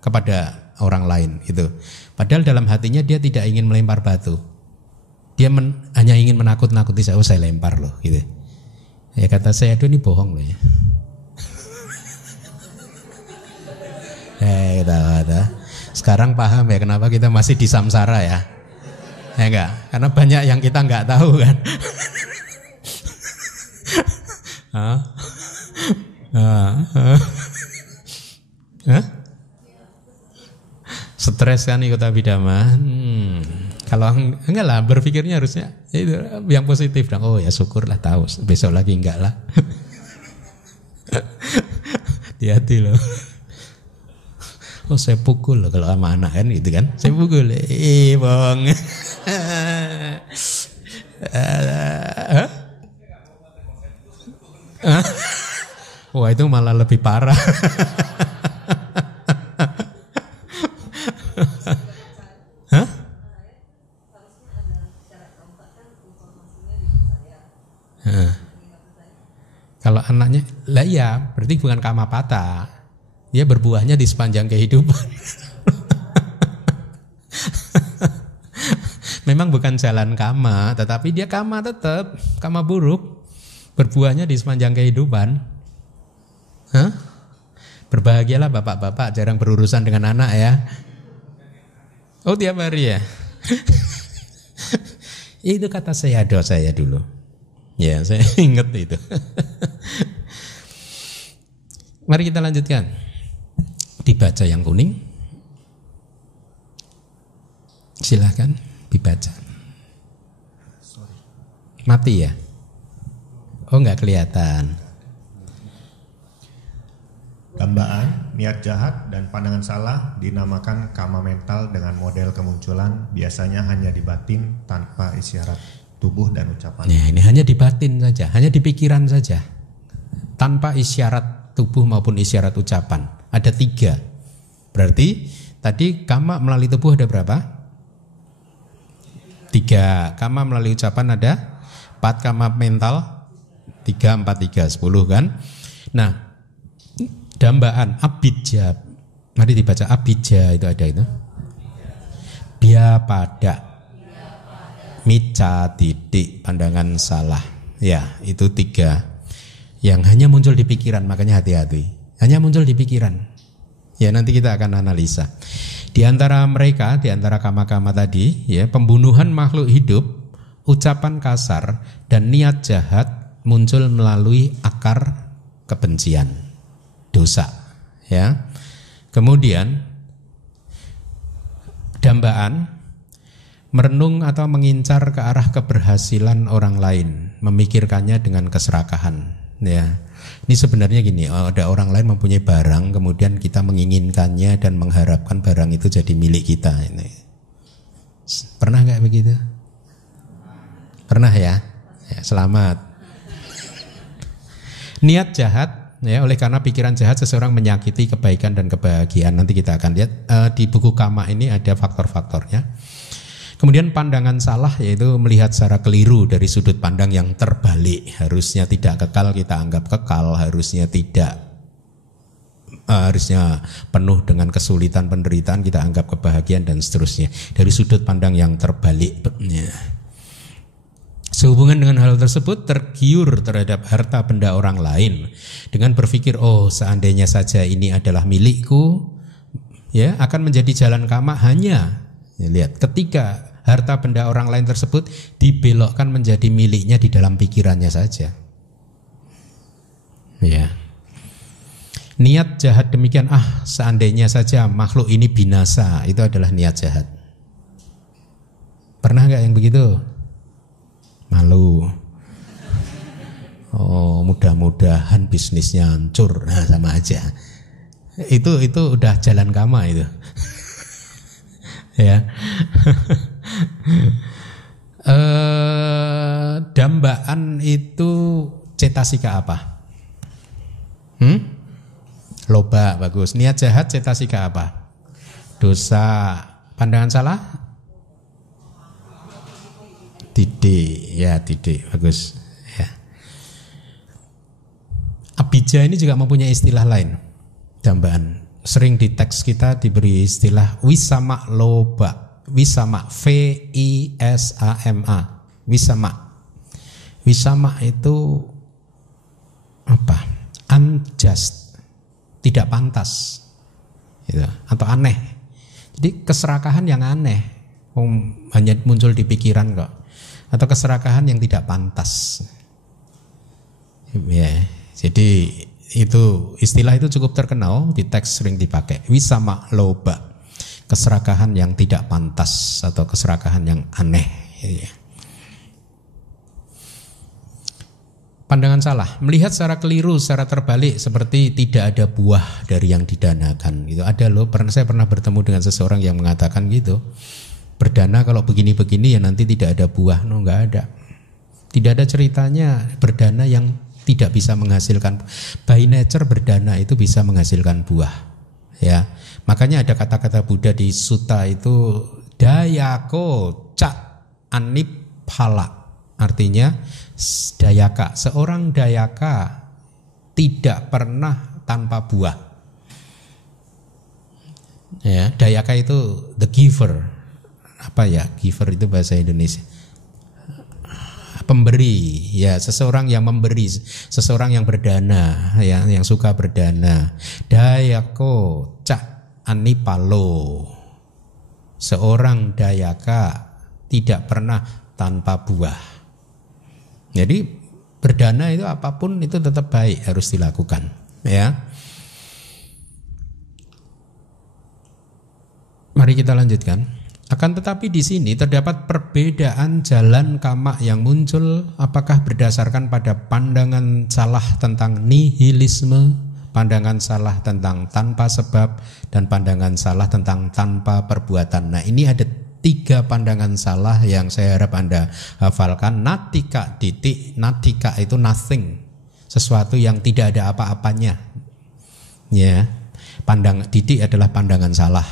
kepada orang lain itu. Padahal dalam hatinya dia tidak ingin melempar batu, dia hanya ingin menakut-nakuti saya, saya lempar loh, gitu. Ya kata saya, aduh ini bohong loh ya. Kata. Sekarang paham ya kenapa kita masih di samsara ya? Ya enggak? Karena banyak yang kita enggak tahu kan. Stres kan ikut abhidhamma. Kalau enggak lah, berpikirnya harusnya itu yang positif dong. Oh ya syukurlah tahu, besok lagi enggak lah. Hati-hati loh. Oh saya pukul loh kalau sama anak kan gitu kan. Saya pukul. Bang. Wah itu malah lebih parah. Hah? Kalau anaknya, lah ya berarti bukan kamapata. Dia berbuahnya di sepanjang kehidupan. Memang bukan jalan kama, tetapi dia kama tetap, kama buruk. Berbuahnya di sepanjang kehidupan. Hah? Berbahagialah bapak-bapak jarang berurusan dengan anak ya. Oh tiap hari ya. Itu kata saya dulu. Ya saya ingat itu. Mari kita lanjutkan. Dibaca yang kuning. Silahkan dibaca. Mati ya? Oh enggak kelihatan. Dambaan, niat jahat, dan pandangan salah dinamakan kama mental dengan model kemunculan biasanya hanya di batin tanpa isyarat tubuh dan ucapan. Nah, ini hanya di batin saja, hanya di pikiran saja, tanpa isyarat tubuh maupun isyarat ucapan. Ada 3. Berarti tadi kama melalui tubuh ada berapa? 3. Kama melalui ucapan ada 4, kama mental 3, 4, 3, 10 kan. Nah, dambaan abijja, mari dibaca abijja itu ada itu. Biapada, mica, titik, pandangan salah. Ya, itu 3 yang hanya muncul di pikiran, makanya hati-hati. Hanya muncul di pikiran. Ya, nanti kita akan analisa. Di antara mereka, di antara kama-kama tadi, ya, pembunuhan makhluk hidup, ucapan kasar dan niat jahat muncul melalui akar kebencian, dosa, ya. Kemudian dambaan, merenung atau mengincar ke arah keberhasilan orang lain, memikirkannya dengan keserakahan, ya. Ini sebenarnya gini, ada orang lain mempunyai barang, kemudian kita menginginkannya dan mengharapkan barang itu jadi milik kita. Ini pernah nggak begitu? Pernah ya? Ya, selamat. Niat jahat, ya, oleh karena pikiran jahat seseorang menyakiti kebaikan dan kebahagiaan. Nanti kita akan lihat di buku Kama ini ada faktor-faktornya. Kemudian pandangan salah, yaitu melihat secara keliru dari sudut pandang yang terbalik. Harusnya tidak kekal kita anggap kekal, harusnya penuh dengan kesulitan penderitaan kita anggap kebahagiaan dan seterusnya. Dari sudut pandang yang terbalik. Sehubungan dengan hal tersebut tergiur terhadap harta benda orang lain dengan berpikir, oh seandainya saja ini adalah milikku, ya akan menjadi jalan kama hanya, ya, lihat, ketika harta benda orang lain tersebut dibelokkan menjadi miliknya di dalam pikirannya saja. Ya. Niat jahat demikian, seandainya saja makhluk ini binasa, itu adalah niat jahat. Pernah enggak yang begitu? Malu. Oh, mudah-mudahan bisnisnya hancur. Nah, sama aja. Itu udah jalan kama itu. Ya. Dambaan itu cetasika apa? Loba, bagus. Niat jahat cetasika apa? Dosa. Pandangan salah? Tidik, ya tidik, bagus. Ya. Abijja ini juga mempunyai istilah lain. Dambaan. Sering di teks kita diberi istilah wisama loba. Wisama, V-I-S-A-M-A. Wisama. Wisama itu apa? Unjust, tidak pantas, gitu. Atau aneh. Jadi keserakahan yang aneh, hanya muncul di pikiran kok. Atau keserakahan yang tidak pantas. Ya, jadi itu istilah itu cukup terkenal, di teks sering dipakai. Wisama loba. keserakahan yang tidak pantas atau keserakahan yang aneh. Ya. Pandangan salah, melihat secara keliru, secara terbalik, seperti tidak ada buah dari yang didanakan. Gitu. Ada loh, saya pernah bertemu dengan seseorang yang mengatakan gitu. Berdana kalau begini-begini ya nanti tidak ada buah. No, nggak ada. Tidak ada ceritanya berdana yang tidak bisa menghasilkan. By nature berdana itu bisa menghasilkan buah. Ya, makanya ada kata-kata Buddha di sutta itu dayako cak aniphala. Artinya dayaka, seorang dayaka tidak pernah tanpa buah. Ya, dayaka itu the giver. Apa ya? Giver itu bahasa Indonesia. Pemberi, ya, seseorang yang memberi, seseorang yang berdana, ya, yang suka berdana. Dayako cak anipalo. Seorang dayaka tidak pernah tanpa buah. Jadi berdana itu apapun itu tetap baik, harus dilakukan, ya. Mari kita lanjutkan. Akan tetapi di sini terdapat perbedaan jalan kama yang muncul, apakah berdasarkan pada pandangan salah tentang nihilisme, pandangan salah tentang tanpa sebab, dan pandangan salah tentang tanpa perbuatan. Nah, ini ada 3 pandangan salah yang saya harap Anda hafalkan. Natika titik, natika itu nothing, sesuatu yang tidak ada apa-apanya. Ya, titik adalah pandangan salah.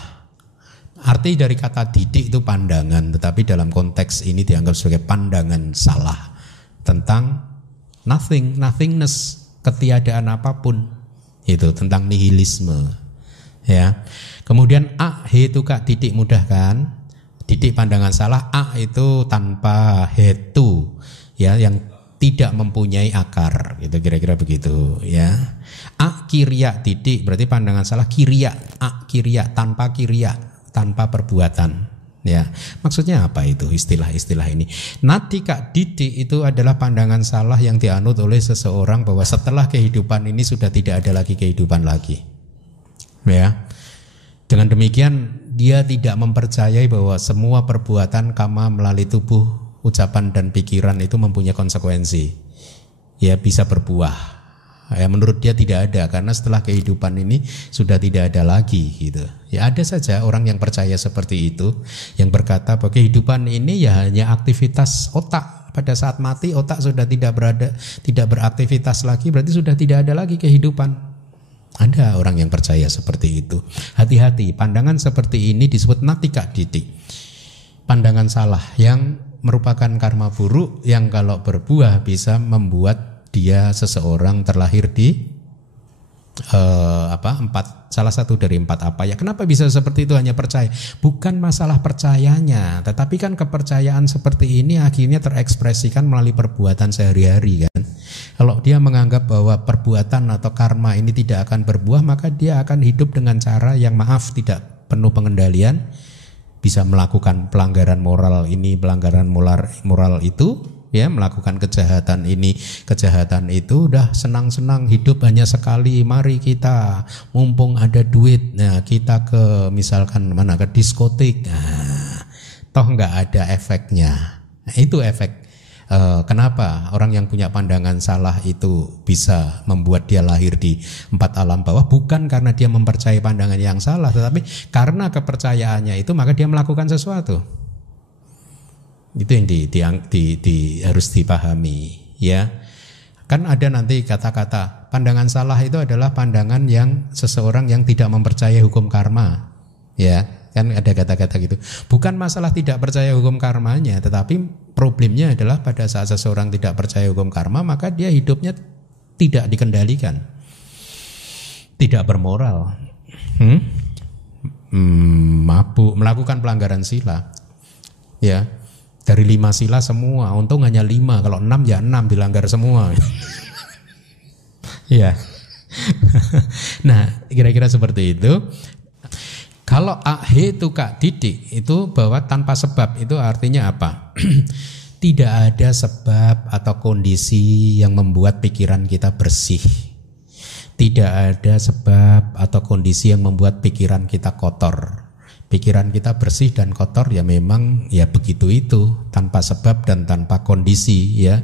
Arti dari kata didik itu pandangan, tetapi dalam konteks ini dianggap sebagai pandangan salah tentang nothing, nothingness, ketiadaan apapun. Itu tentang nihilisme. Ya. Kemudian a hetuka titik, mudah kan? Didik pandangan salah, a itu tanpa hetu, ya, yang tidak mempunyai akar, gitu kira-kira begitu, ya. A kiriya titik berarti pandangan salah kiriya, a kiriya tanpa kiriya, tanpa perbuatan, ya. Maksudnya apa itu istilah-istilah ini? Natika didik itu adalah pandangan salah yang dianut oleh seseorang bahwa setelah kehidupan ini sudah tidak ada lagi kehidupan lagi, ya. Dengan demikian dia tidak mempercayai bahwa semua perbuatan kama melalui tubuh, ucapan dan pikiran itu mempunyai konsekuensi. Ya, bisa berbuah. Ya, menurut dia tidak ada, karena setelah kehidupan ini sudah tidak ada lagi gitu. Ya, ada saja orang yang percaya seperti itu, yang berkata bahwa kehidupan ini ya hanya aktivitas otak. Pada saat mati otak sudah tidak beraktivitas lagi, berarti sudah tidak ada lagi kehidupan. Ada orang yang percaya seperti itu. Hati-hati, pandangan seperti ini disebut natika didik. Pandangan salah yang merupakan karma buruk yang kalau berbuah bisa membuat dia seseorang terlahir di salah satu dari 4 apa ya. Kenapa bisa seperti itu? Hanya percaya. Bukan masalah percayanya, tetapi kan kepercayaan seperti ini akhirnya terekspresikan melalui perbuatan sehari-hari kan. Kalau dia menganggap bahwa perbuatan atau karma ini tidak akan berbuah, maka dia akan hidup dengan cara yang tidak penuh pengendalian, bisa melakukan pelanggaran moral ini, pelanggaran moral itu, ya, melakukan kejahatan ini, kejahatan itu, udah senang-senang hidup hanya sekali. Mari kita mumpung ada duit, nah kita ke misalkan ke diskotik, nah, toh nggak ada efeknya. Nah, itu efek. Kenapa orang yang punya pandangan salah itu bisa membuat dia lahir di 4 alam bawah? Bukan karena dia mempercayai pandangan yang salah, tetapi karena kepercayaannya itu maka dia melakukan sesuatu. Itu yang harus dipahami, ya. Kan ada nanti kata-kata pandangan salah itu adalah pandangan yang seseorang yang tidak mempercayai hukum karma, ya. Kan ada kata-kata gitu. Bukan masalah tidak percaya hukum karmanya, tetapi problemnya adalah pada saat seseorang tidak percaya hukum karma, maka dia hidupnya tidak dikendalikan, tidak bermoral, mabuk, melakukan pelanggaran sila, ya. Dari 5 sila semua, untung hanya 5, kalau 6 ya 6 dilanggar semua. Ya. Nah, kira-kira seperti itu. Kalau ahetuka didik itu bahwa tanpa sebab, itu artinya apa? Tidak ada sebab atau kondisi yang membuat pikiran kita bersih. Tidak ada sebab atau kondisi yang membuat pikiran kita kotor. Pikiran kita bersih dan kotor ya memang ya begitu itu, tanpa sebab dan tanpa kondisi ya.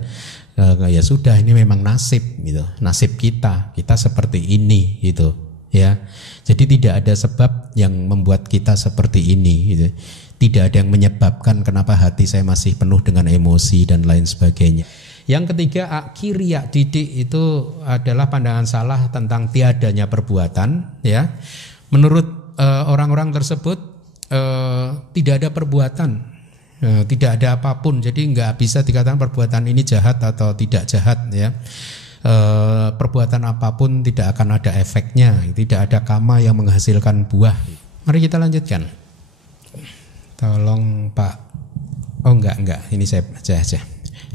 Ya sudah, ini memang nasib gitu. Nasib kita seperti ini gitu ya. Jadi tidak ada sebab yang membuat kita seperti ini gitu. Tidak ada yang menyebabkan kenapa hati saya masih penuh dengan emosi dan lain sebagainya. Yang ketiga, akiriya didik itu adalah pandangan salah tentang tiadanya perbuatan ya. Menurut orang-orang tersebut tidak ada perbuatan, tidak ada apapun, jadi nggak bisa dikatakan perbuatan ini jahat atau tidak jahat ya. Perbuatan apapun tidak akan ada efeknya, tidak ada kama yang menghasilkan buah. Mari kita lanjutkan. Tolong Pak. Oh enggak, ini saya baca aja.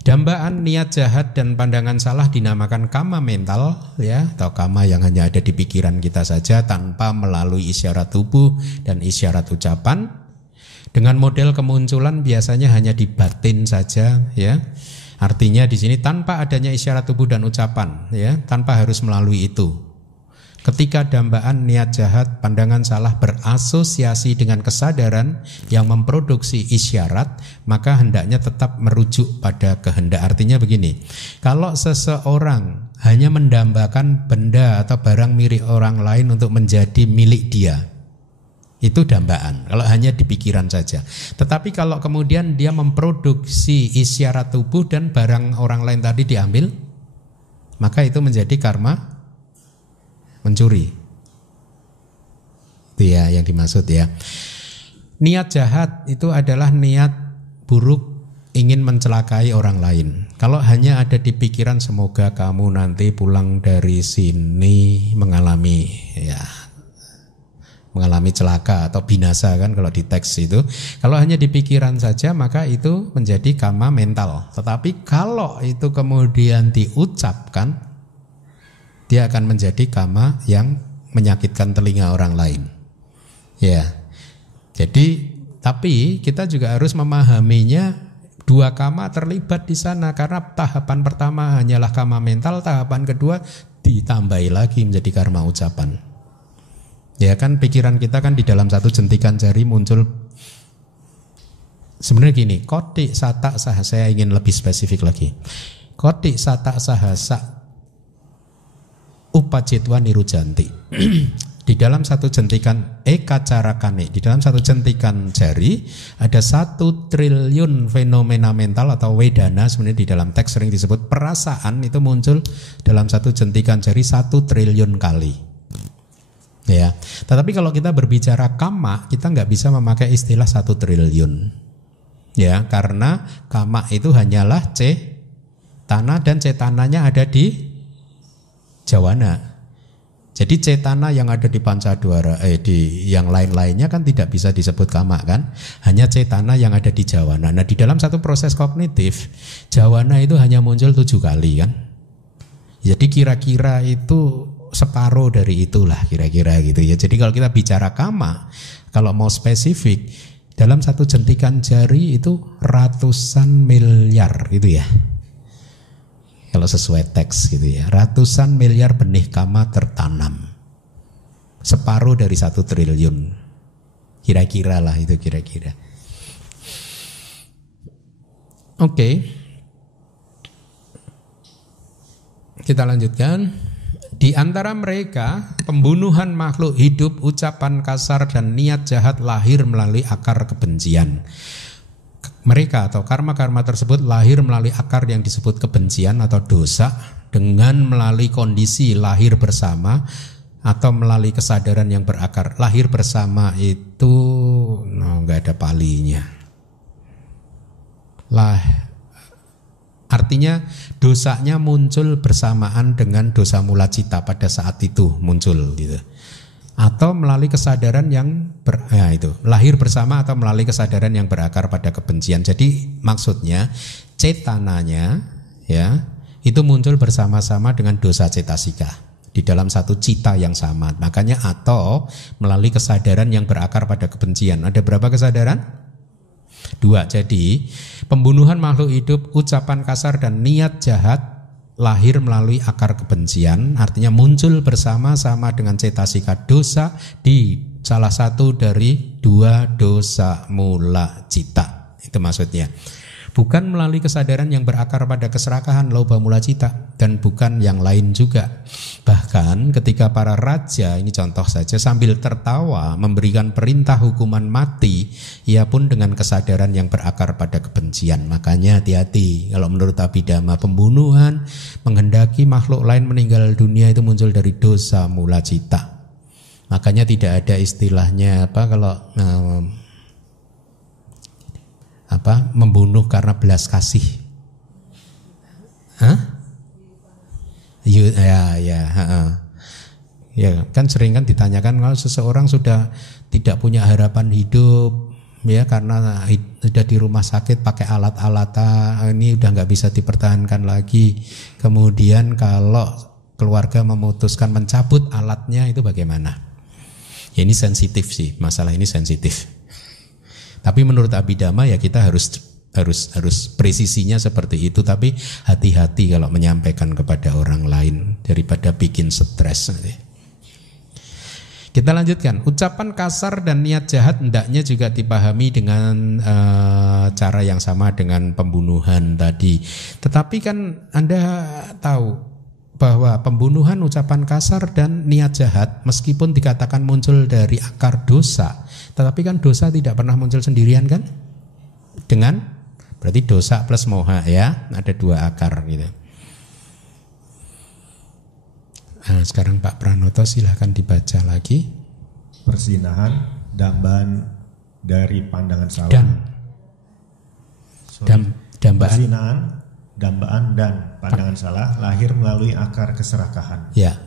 Dambaan, niat jahat dan pandangan salah dinamakan kama mental ya, atau kama yang hanya ada di pikiran kita saja tanpa melalui isyarat tubuh dan isyarat ucapan. Dengan model kemunculan biasanya hanya di batin saja ya. Artinya di sini tanpa adanya isyarat tubuh dan ucapan ya, tanpa harus melalui itu. Ketika dambaan, niat jahat, pandangan salah berasosiasi dengan kesadaran yang memproduksi isyarat, maka hendaknya tetap merujuk pada kehendak. Artinya begini, kalau seseorang hanya mendambakan benda atau barang milik orang lain untuk menjadi milik dia, itu dambaan, kalau hanya di pikiran saja. Tetapi kalau kemudian dia memproduksi isyarat tubuh dan barang orang lain tadi diambil, maka itu menjadi karma mencuri. Itu ya yang dimaksud ya. Niat jahat itu adalah niat buruk ingin mencelakai orang lain. Kalau hanya ada di pikiran semoga kamu nanti pulang dari sini mengalami celaka atau binasa kan kalau di teks itu. Kalau hanya di pikiran saja maka itu menjadi kama mental. Tetapi kalau itu kemudian diucapkan, dia akan menjadi kama yang menyakitkan telinga orang lain. Ya. Jadi tapi kita juga harus memahaminya, dua kama terlibat di sana karena tahapan pertama hanyalah kama mental, tahapan kedua ditambahi lagi menjadi karma ucapan. Ya kan, pikiran kita kan di dalam satu jentikan jari muncul. Sebenarnya gini, kotik sata sahasa, saya ingin lebih spesifik lagi. Kotik sata sahasa upacitwa nirujanti. Di dalam satu jentikan ekacarakane, di dalam satu jentikan jari ada 1 triliun fenomena mental atau wedana. Sebenarnya di dalam teks sering disebut perasaan, itu muncul dalam satu jentikan jari 1 triliun kali. Ya, tetapi kalau kita berbicara kama, kita nggak bisa memakai istilah 1 triliun. Ya, karena kama itu hanyalah cetana dan cetananya ada di jawana. Jadi cetana yang ada di pancadwara, di yang lain-lainnya kan tidak bisa disebut kama kan? Hanya cetana yang ada di jawana. Nah, di dalam satu proses kognitif, jawana itu hanya muncul 7 kali kan? Jadi kira-kira itu separuh dari itulah kira-kira gitu ya. Jadi kalau kita bicara kama, kalau mau spesifik, dalam satu jentikan jari itu ratusan miliar gitu ya. Kalau sesuai teks gitu ya, ratusan miliar benih kama tertanam, separuh dari 1 triliun, kira-kira lah itu kira-kira. Oke. Kita lanjutkan. Di antara mereka, pembunuhan makhluk hidup, ucapan kasar dan niat jahat lahir melalui akar kebencian. Mereka atau karma-karma tersebut lahir melalui akar yang disebut kebencian atau dosa, dengan melalui kondisi lahir bersama atau melalui kesadaran yang berakar. Lahir bersama itu nggak ada palinya. Artinya dosanya muncul bersamaan dengan dosa mula cita pada saat itu muncul gitu. Atau melalui kesadaran yang lahir bersama atau melalui kesadaran yang berakar pada kebencian. Jadi maksudnya cetananya ya itu muncul bersama-sama dengan dosa cetasika di dalam satu cita yang sama. Makanya atau melalui kesadaran yang berakar pada kebencian. Ada berapa kesadaran? 2. Jadi pembunuhan makhluk hidup, ucapan kasar dan niat jahat lahir melalui akar kebencian, artinya muncul bersama-sama dengan cetasika dosa di salah satu dari dua dosa mula cita. Itu maksudnya. Bukan melalui kesadaran yang berakar pada keserakahan loba mula cita, dan bukan yang lain juga. Bahkan ketika para raja, ini contoh saja, sambil tertawa memberikan perintah hukuman mati, ia pun dengan kesadaran yang berakar pada kebencian. Makanya hati-hati, kalau menurut Abhidhamma, pembunuhan, menghendaki makhluk lain meninggal dunia itu muncul dari dosa mula cita. Makanya tidak ada istilahnya kalau membunuh karena belas kasih. Ya, kan sering kan ditanyakan kalau seseorang sudah tidak punya harapan hidup, ya karena sudah di rumah sakit pakai alat-alatan, ini udah nggak bisa dipertahankan lagi. Kemudian kalau keluarga memutuskan mencabut alatnya, itu bagaimana? Ya ini sensitif sih, masalah ini sensitif. Tapi menurut Abhidhamma ya kita harus presisinya seperti itu, tapi hati-hati kalau menyampaikan kepada orang lain daripada bikin stres. Kita lanjutkan. Ucapan kasar dan niat jahat hendaknya juga dipahami dengan cara yang sama dengan pembunuhan tadi. Tetapi kan Anda tahu bahwa pembunuhan, ucapan kasar dan niat jahat meskipun dikatakan muncul dari akar dosa, tetapi kan dosa tidak pernah muncul sendirian kan? Dengan berarti dosa plus moha ya, ada dua akar gitu. Nah, sekarang Pak Pranoto silahkan dibaca lagi. Persinahan, dambaan dari pandangan salah. Dambaan. Persinahan, dambaan dan pandangan salah lahir melalui akar keserakahan. Ya,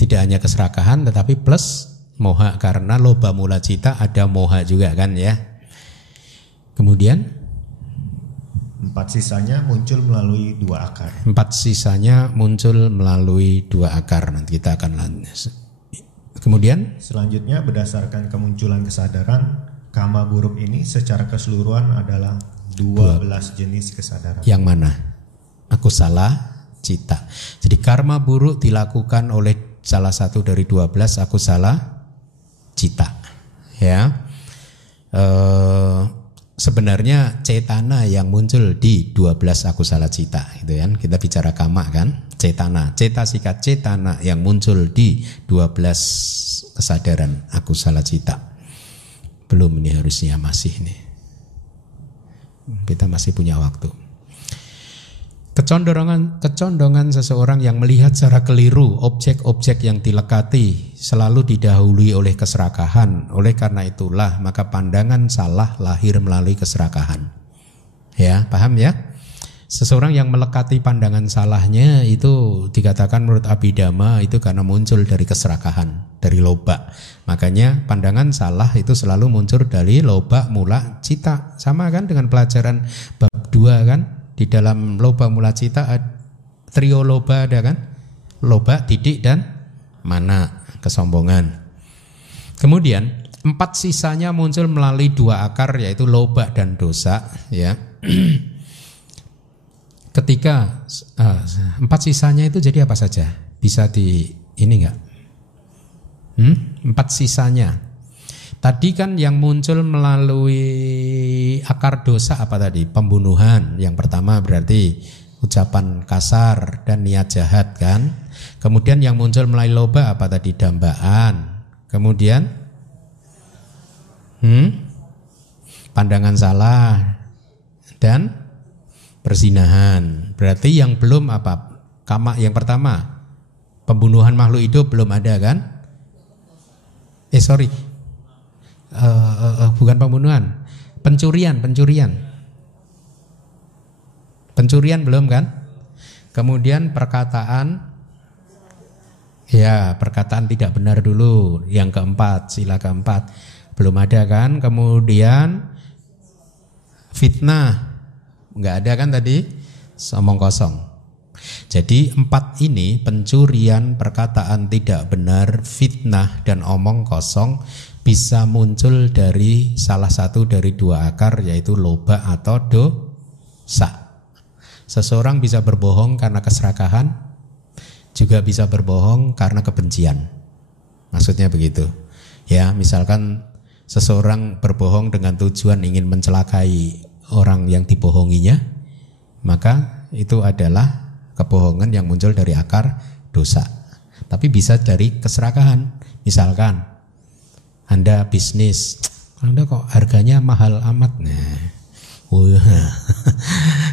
tidak hanya keserakahan tetapi plus moha, karena loba mula cita ada moha juga kan ya. Kemudian 4 sisanya muncul melalui 2 akar. 4 sisanya muncul melalui 2 akar. Nanti kita akan lanjut. Kemudian selanjutnya berdasarkan kemunculan kesadaran, kama buruk ini secara keseluruhan adalah 12 jenis kesadaran. Yang mana? Akusala cita. Jadi karma buruk dilakukan oleh salah satu dari 12 akusala cita. Ya. Sebenarnya cetana yang muncul di 12 akusala cita gitu kan. Kita bicara kama kan, cetana, cetasika, cetana yang muncul di 12 kesadaran akusala cita. Belum, ini harusnya masih nih. Kita masih punya waktu. Kecondongan seseorang yang melihat secara keliru objek-objek yang dilekati selalu didahului oleh keserakahan. Oleh karena itulah maka pandangan salah lahir melalui keserakahan. Ya, paham ya? Seseorang yang melekati pandangan salahnya itu dikatakan menurut Abhidhamma itu karena muncul dari keserakahan, dari loba. Makanya pandangan salah itu selalu muncul dari loba mula cita. Sama kan dengan pelajaran bab 2 kan? Di dalam loba mula cita trio loba ada kan? Loba, didik dan mana, kesombongan. Kemudian 4 sisanya muncul melalui 2 akar yaitu loba dan dosa ya. Ketika 4 sisanya itu jadi apa saja? Bisa di ini enggak? 4 sisanya. Tadi kan yang muncul melalui akar dosa apa tadi? Pembunuhan. Yang pertama berarti ucapan kasar dan niat jahat kan. Kemudian yang muncul melalui loba apa tadi? Dambaan. Kemudian pandangan salah dan perzinahan. Berarti yang belum apa? Kama yang pertama. Pembunuhan makhluk hidup belum ada kan? Bukan pembunuhan, pencurian belum kan? Kemudian perkataan tidak benar dulu, yang keempat, sila keempat belum ada kan? Kemudian fitnah nggak ada kan tadi, omong kosong. Jadi 4 ini, pencurian, perkataan tidak benar, fitnah dan omong kosong, bisa muncul dari salah satu dari 2 akar yaitu loba atau dosa. Seseorang bisa berbohong karena keserakahan, juga bisa berbohong karena kebencian. Maksudnya begitu. Ya, misalkan seseorang berbohong dengan tujuan ingin mencelakai orang yang dibohonginya, maka itu adalah kebohongan yang muncul dari akar dosa. Tapi bisa dari keserakahan. Misalkan Anda bisnis, Anda kok harganya mahal amat. Nah,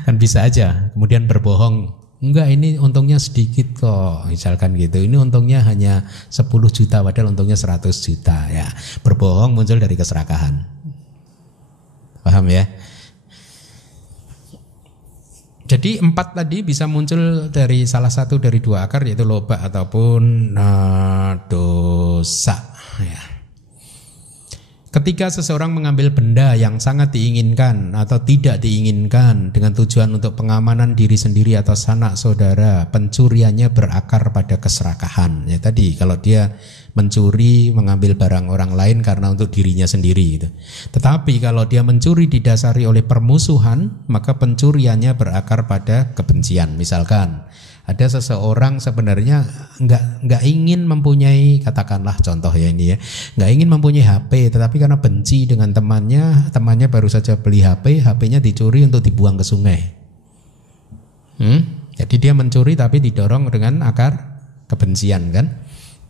kan bisa aja. Kemudian berbohong, enggak, ini untungnya sedikit kok, misalkan gitu. Ini untungnya hanya 10 juta padahal untungnya 100 juta ya. Berbohong muncul dari keserakahan. Paham ya? Jadi 4 tadi bisa muncul dari salah satu dari 2 akar, yaitu loba ataupun dosa ya. Ketika seseorang mengambil benda yang sangat diinginkan atau tidak diinginkan dengan tujuan untuk pengamanan diri sendiri atau sanak saudara, pencuriannya berakar pada keserakahan. Ya tadi, kalau dia mencuri, mengambil barang orang lain karena untuk dirinya sendiri gitu. Tetapi kalau dia mencuri didasari oleh permusuhan, maka pencuriannya berakar pada kebencian. Misalkan ada seseorang sebenarnya nggak ingin mempunyai, katakanlah contoh ya ini ya, nggak ingin mempunyai HP, tetapi karena benci dengan temannya baru saja beli HP-nya dicuri untuk dibuang ke sungai. Jadi dia mencuri tapi didorong dengan akar kebencian kan?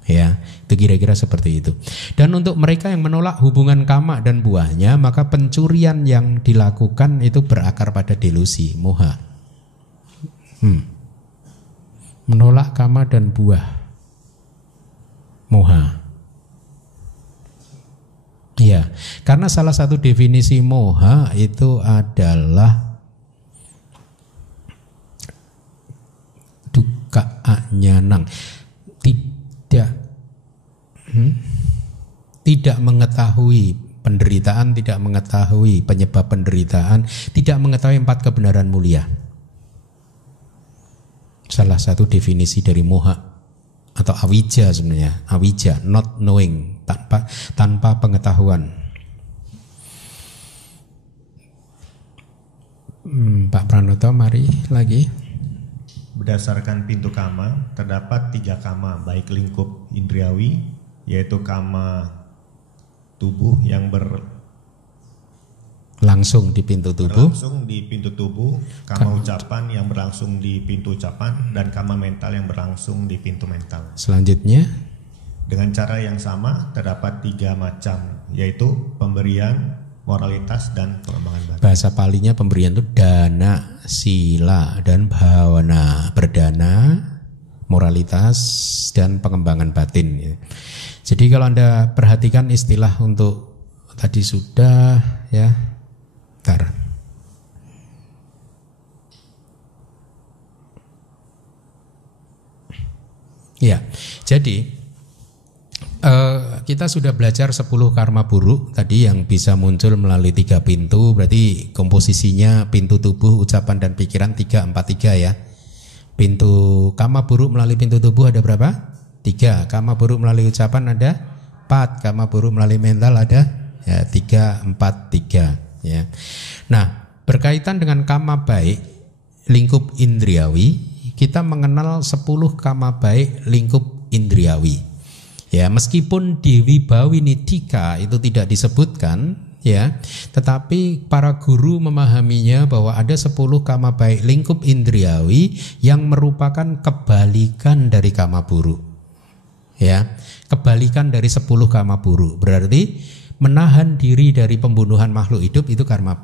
Ya, itu kira-kira seperti itu. Dan untuk mereka yang menolak hubungan kama dan buahnya, maka pencurian yang dilakukan itu berakar pada delusi, moha. Menolak kama dan buah, moha. Iya, karena salah satu definisi moha itu adalah dukkha anyanang, tidak mengetahui penderitaan, tidak mengetahui penyebab penderitaan, tidak mengetahui 4 kebenaran mulia. Salah satu definisi dari moha atau awija sebenarnya, awija, not knowing, tanpa pengetahuan. Pak Pranoto, mari lagi. Berdasarkan pintu kama, terdapat 3 kama baik lingkup indriawi, yaitu kama tubuh yang langsung di pintu tubuh, kama ucapan yang berlangsung di pintu ucapan, dan kama mental yang berlangsung di pintu mental. Selanjutnya, dengan cara yang sama terdapat 3 macam, yaitu pemberian, moralitas, dan pengembangan batin. Bahasa Palinya pemberian itu dana, sila, dan bhavana. Berdana, moralitas, dan pengembangan batin. Jadi kalau Anda perhatikan istilah untuk tadi sudah ya. Ya, jadi kita sudah belajar 10 karma buruk tadi yang bisa muncul melalui 3 pintu. Berarti komposisinya pintu tubuh, ucapan, dan pikiran 3-4-3 ya. Pintu karma buruk melalui pintu tubuh ada berapa? 3. Karma buruk melalui ucapan ada 4. Karma buruk melalui mental ada ya 3-4-3. Ya. Nah, berkaitan dengan kama baik lingkup indriawi, kita mengenal 10 kama baik lingkup indriawi. Ya, meskipun di Wibawi Nidika itu tidak disebutkan ya, tetapi para guru memahaminya bahwa ada 10 kama baik lingkup indriawi yang merupakan kebalikan dari kama buruk. Ya, kebalikan dari 10 kama buruk. Berarti menahan diri dari pembunuhan makhluk hidup itu karma.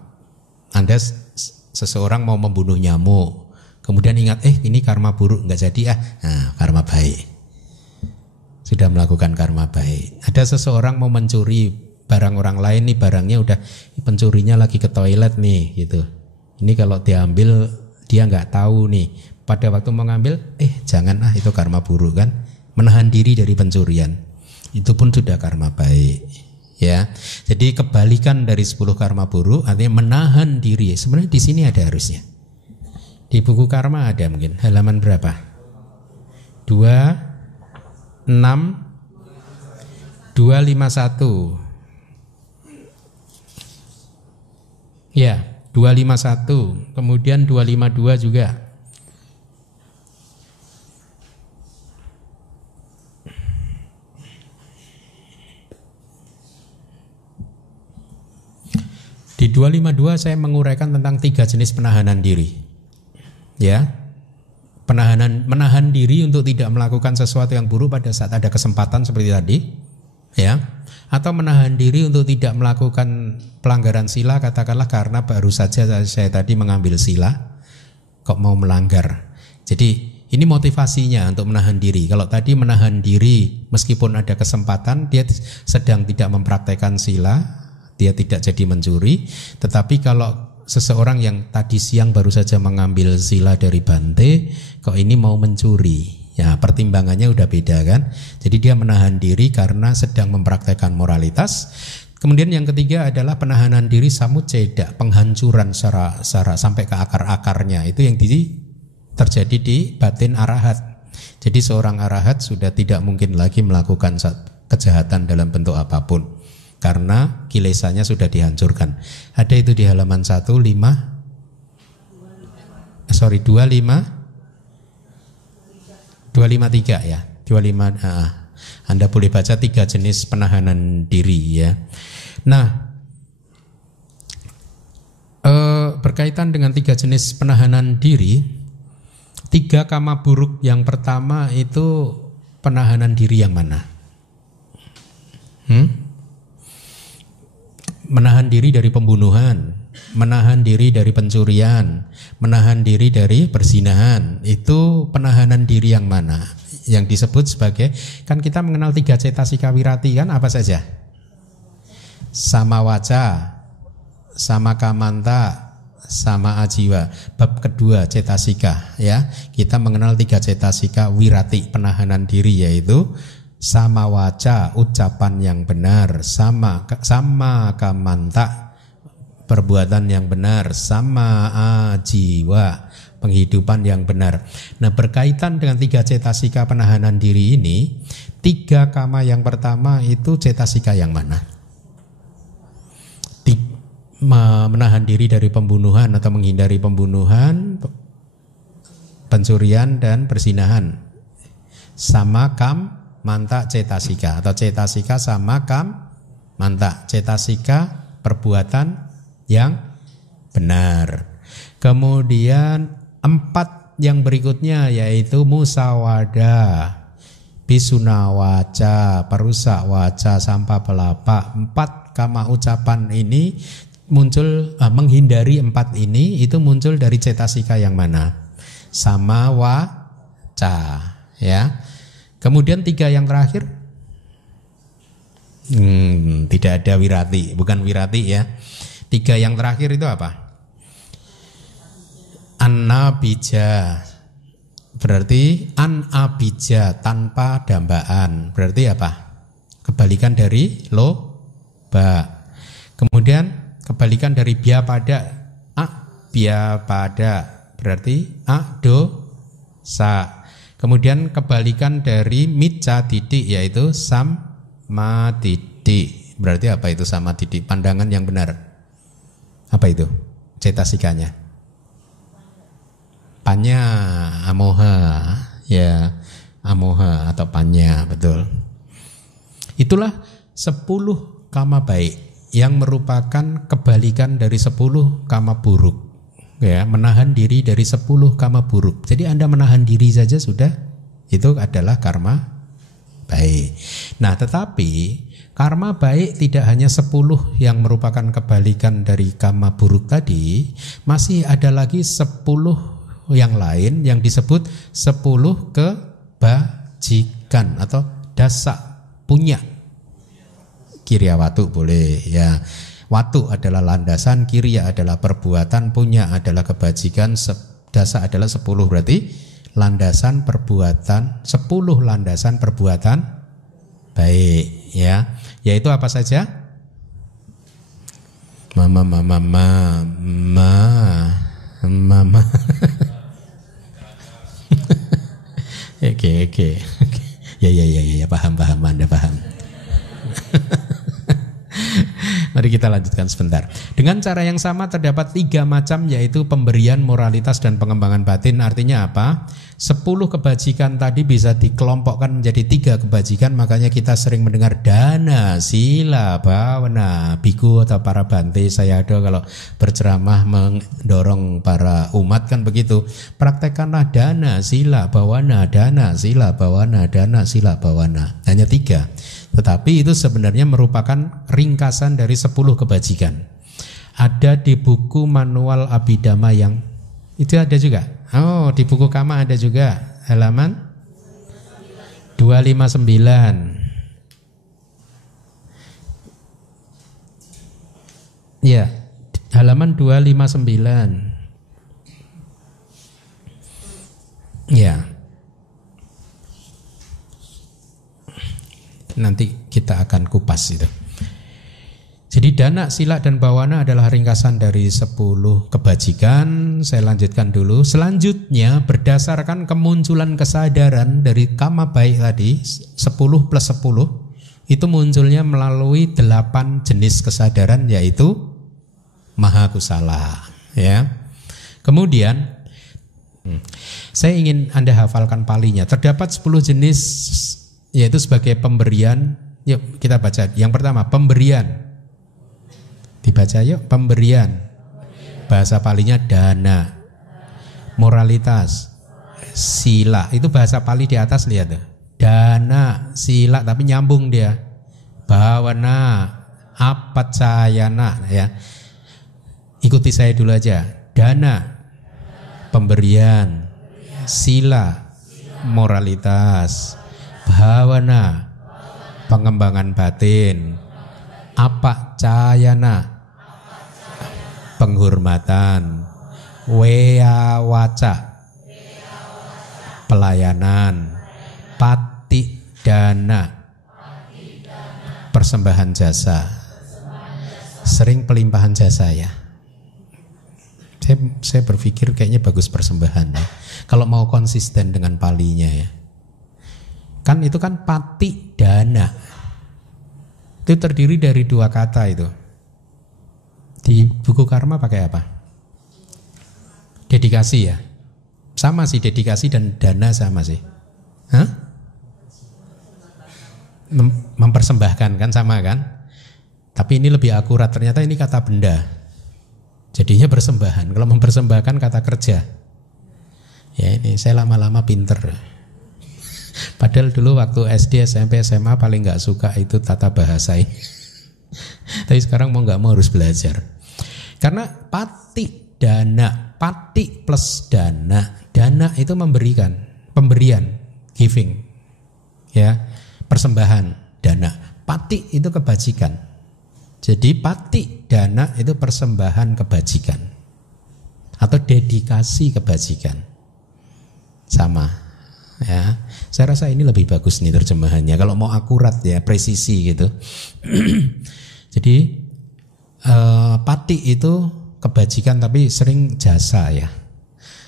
Anda seseorang mau membunuh nyamuk, kemudian ingat ini karma buruk, nggak jadi karma baik. Sudah melakukan karma baik. Ada seseorang mau mencuri barang orang lain, nih barangnya udah, pencurinya lagi ke toilet nih gitu. Ini kalau diambil dia nggak tahu nih, pada waktu mengambil jangan itu karma buruk kan. Menahan diri dari pencurian itu pun sudah karma baik. Ya, jadi kebalikan dari 10 karma buruk artinya menahan diri. Sebenarnya di sini ada harusnya. Di buku karma ada mungkin halaman berapa? 251. Ya, 251. Kemudian 252 juga. 252 saya menguraikan tentang 3 jenis penahanan diri. Ya. Menahan diri untuk tidak melakukan sesuatu yang buruk pada saat ada kesempatan seperti tadi, ya. Atau menahan diri untuk tidak melakukan pelanggaran sila, katakanlah karena baru saja saya tadi mengambil sila, kok mau melanggar. Jadi ini motivasinya untuk menahan diri. Kalau tadi menahan diri meskipun ada kesempatan, dia sedang tidak mempraktekkan sila, dia tidak jadi mencuri. Tetapi kalau seseorang yang tadi siang baru saja mengambil sila dari Bante, kok ini mau mencuri, ya pertimbangannya udah beda kan. Jadi dia menahan diri karena sedang mempraktekkan moralitas. Kemudian yang ketiga adalah penahanan diri samuceda, penghancuran secara sampai ke akar-akarnya. Itu yang terjadi di batin arahat. Jadi seorang arahat sudah tidak mungkin lagi melakukan kejahatan dalam bentuk apapun, karena kilesanya sudah dihancurkan. Ada itu di halaman 253 ya. 25. Anda boleh baca 3 jenis penahanan diri ya. Nah, berkaitan dengan 3 jenis penahanan diri, 3 kama buruk yang pertama itu penahanan diri yang mana? Menahan diri dari pembunuhan, menahan diri dari pencurian, menahan diri dari perzinahan. Itu penahanan diri yang mana? Yang disebut sebagai, kan kita mengenal 3 cetasika wirati kan, apa saja? Sama waca, sama kamanta, sama ajiwa. Bab kedua cetasika ya. Kita mengenal 3 cetasika wirati penahanan diri, yaitu sama waca, ucapan yang benar, sama kamanta, perbuatan yang benar, sama ajiwa, penghidupan yang benar. Nah, berkaitan dengan 3 cetasika penahanan diri ini, 3 kama yang pertama itu cetasika yang mana? Menahan diri dari pembunuhan atau menghindari pembunuhan, pencurian dan perzinahan. Sama manta cetasika atau cetasika sama manta, cetasika perbuatan yang benar. Kemudian 4 yang berikutnya yaitu musawada, pisuna waca, perusak waca, sampah pelapa. 4 kama ucapan ini muncul, menghindari 4 ini itu muncul dari cetasika yang mana? Sama waca ya. Kemudian 3 yang terakhir tidak ada wirati, bukan wirati ya. 3 yang terakhir itu apa? Anabija, berarti anabija, tanpa dambaan. Berarti apa? Kebalikan dari loba. Kemudian kebalikan dari biapada, biapada, berarti dosa. Kemudian kebalikan dari micca titik yaitu sama titik. Berarti apa itu sama titik? Pandangan yang benar. Apa itu? Cetasikanya. Panya, amoha, ya, amoha atau panya, betul. Itulah 10 kama baik yang merupakan kebalikan dari 10 kama buruk. Ya, menahan diri dari 10 kama buruk. Jadi Anda menahan diri saja sudah, itu adalah karma baik. Nah, tetapi karma baik tidak hanya 10 yang merupakan kebalikan dari kama buruk tadi, masih ada lagi 10 yang lain yang disebut 10 kebajikan atau dasa punya. Kiryawatu boleh ya. Watu adalah landasan, kirya adalah perbuatan, punya adalah kebajikan, dasa adalah 10, berarti landasan perbuatan, 10 landasan perbuatan baik ya. Yaitu apa saja? Mama. Oke. Ya, paham, Anda paham. Mari Mari kita lanjutkan sebentar. Dengan cara yang sama terdapat 3 macam, yaitu pemberian, moralitas, dan pengembangan batin. Artinya apa? 10 kebajikan tadi bisa dikelompokkan menjadi 3 kebajikan. Makanya kita sering mendengar dana, sila, bhavana, biku atau para bante sayadaw kalau berceramah mendorong para umat kan begitu. Praktekkanlah dana, sila, bhavana, dana, sila, bhavana, dana, sila, bhavana. Hanya 3. Tetapi itu sebenarnya merupakan ringkasan dari 10 kebajikan. Ada di buku manual Abhidhamma yang itu ada juga. Oh, di buku Kama ada juga. Halaman 259. Ya, halaman 259. Ya. Nanti kita akan kupas itu. Jadi dana, sila, dan bhavana adalah ringkasan dari 10 kebajikan. Saya lanjutkan dulu. Selanjutnya berdasarkan kemunculan kesadaran dari kama baik tadi 10 plus 10 itu munculnya melalui 8 jenis kesadaran, yaitu maha kusala, ya. Kemudian saya ingin Anda hafalkan palinya. Terdapat 10 jenis, yaitu sebagai pemberian. Yuk kita baca. Yang pertama pemberian. Dibaca yuk, pemberian. Bahasa palinya dana. Moralitas, sila. Itu bahasa pali di atas, lihat. Dana, sila, tapi nyambung dia. Bhavana, apacayana, ya. Ikuti saya dulu aja. Dana, pemberian. Sila, moralitas. Bhavana, pengembangan batin. Apacayana, penghormatan. Weawaca, pelayanan. Pati dana, persembahan jasa. Sering pelimpahan jasa ya. Saya berpikir kayaknya bagus persembahan ya. Kalau mau konsisten dengan palinya ya. Kan itu kan pati dana. Itu terdiri dari 2 kata itu. Di buku karma pakai apa? Dedikasi ya. Sama sih, dedikasi dan dana sama sih. Hah? Mempersembahkan kan sama kan? Tapi ini lebih akurat, ternyata ini kata benda. Jadinya persembahan. Kalau mempersembahkan kata kerja. Ya ini saya lama-lama pinter. Padahal dulu waktu SD, SMP, SMA paling gak suka itu tata bahasa ini. Tapi sekarang mau gak mau harus belajar. Karena pati dana, pati plus dana. Dana itu memberikan, pemberian, giving, ya, persembahan, dana. Pati itu kebajikan. Jadi pati dana itu persembahan kebajikan atau dedikasi kebajikan. Sama. Ya, saya rasa ini lebih bagus nih terjemahannya. Kalau mau akurat ya, presisi gitu. Jadi pati itu kebajikan tapi sering jasa ya.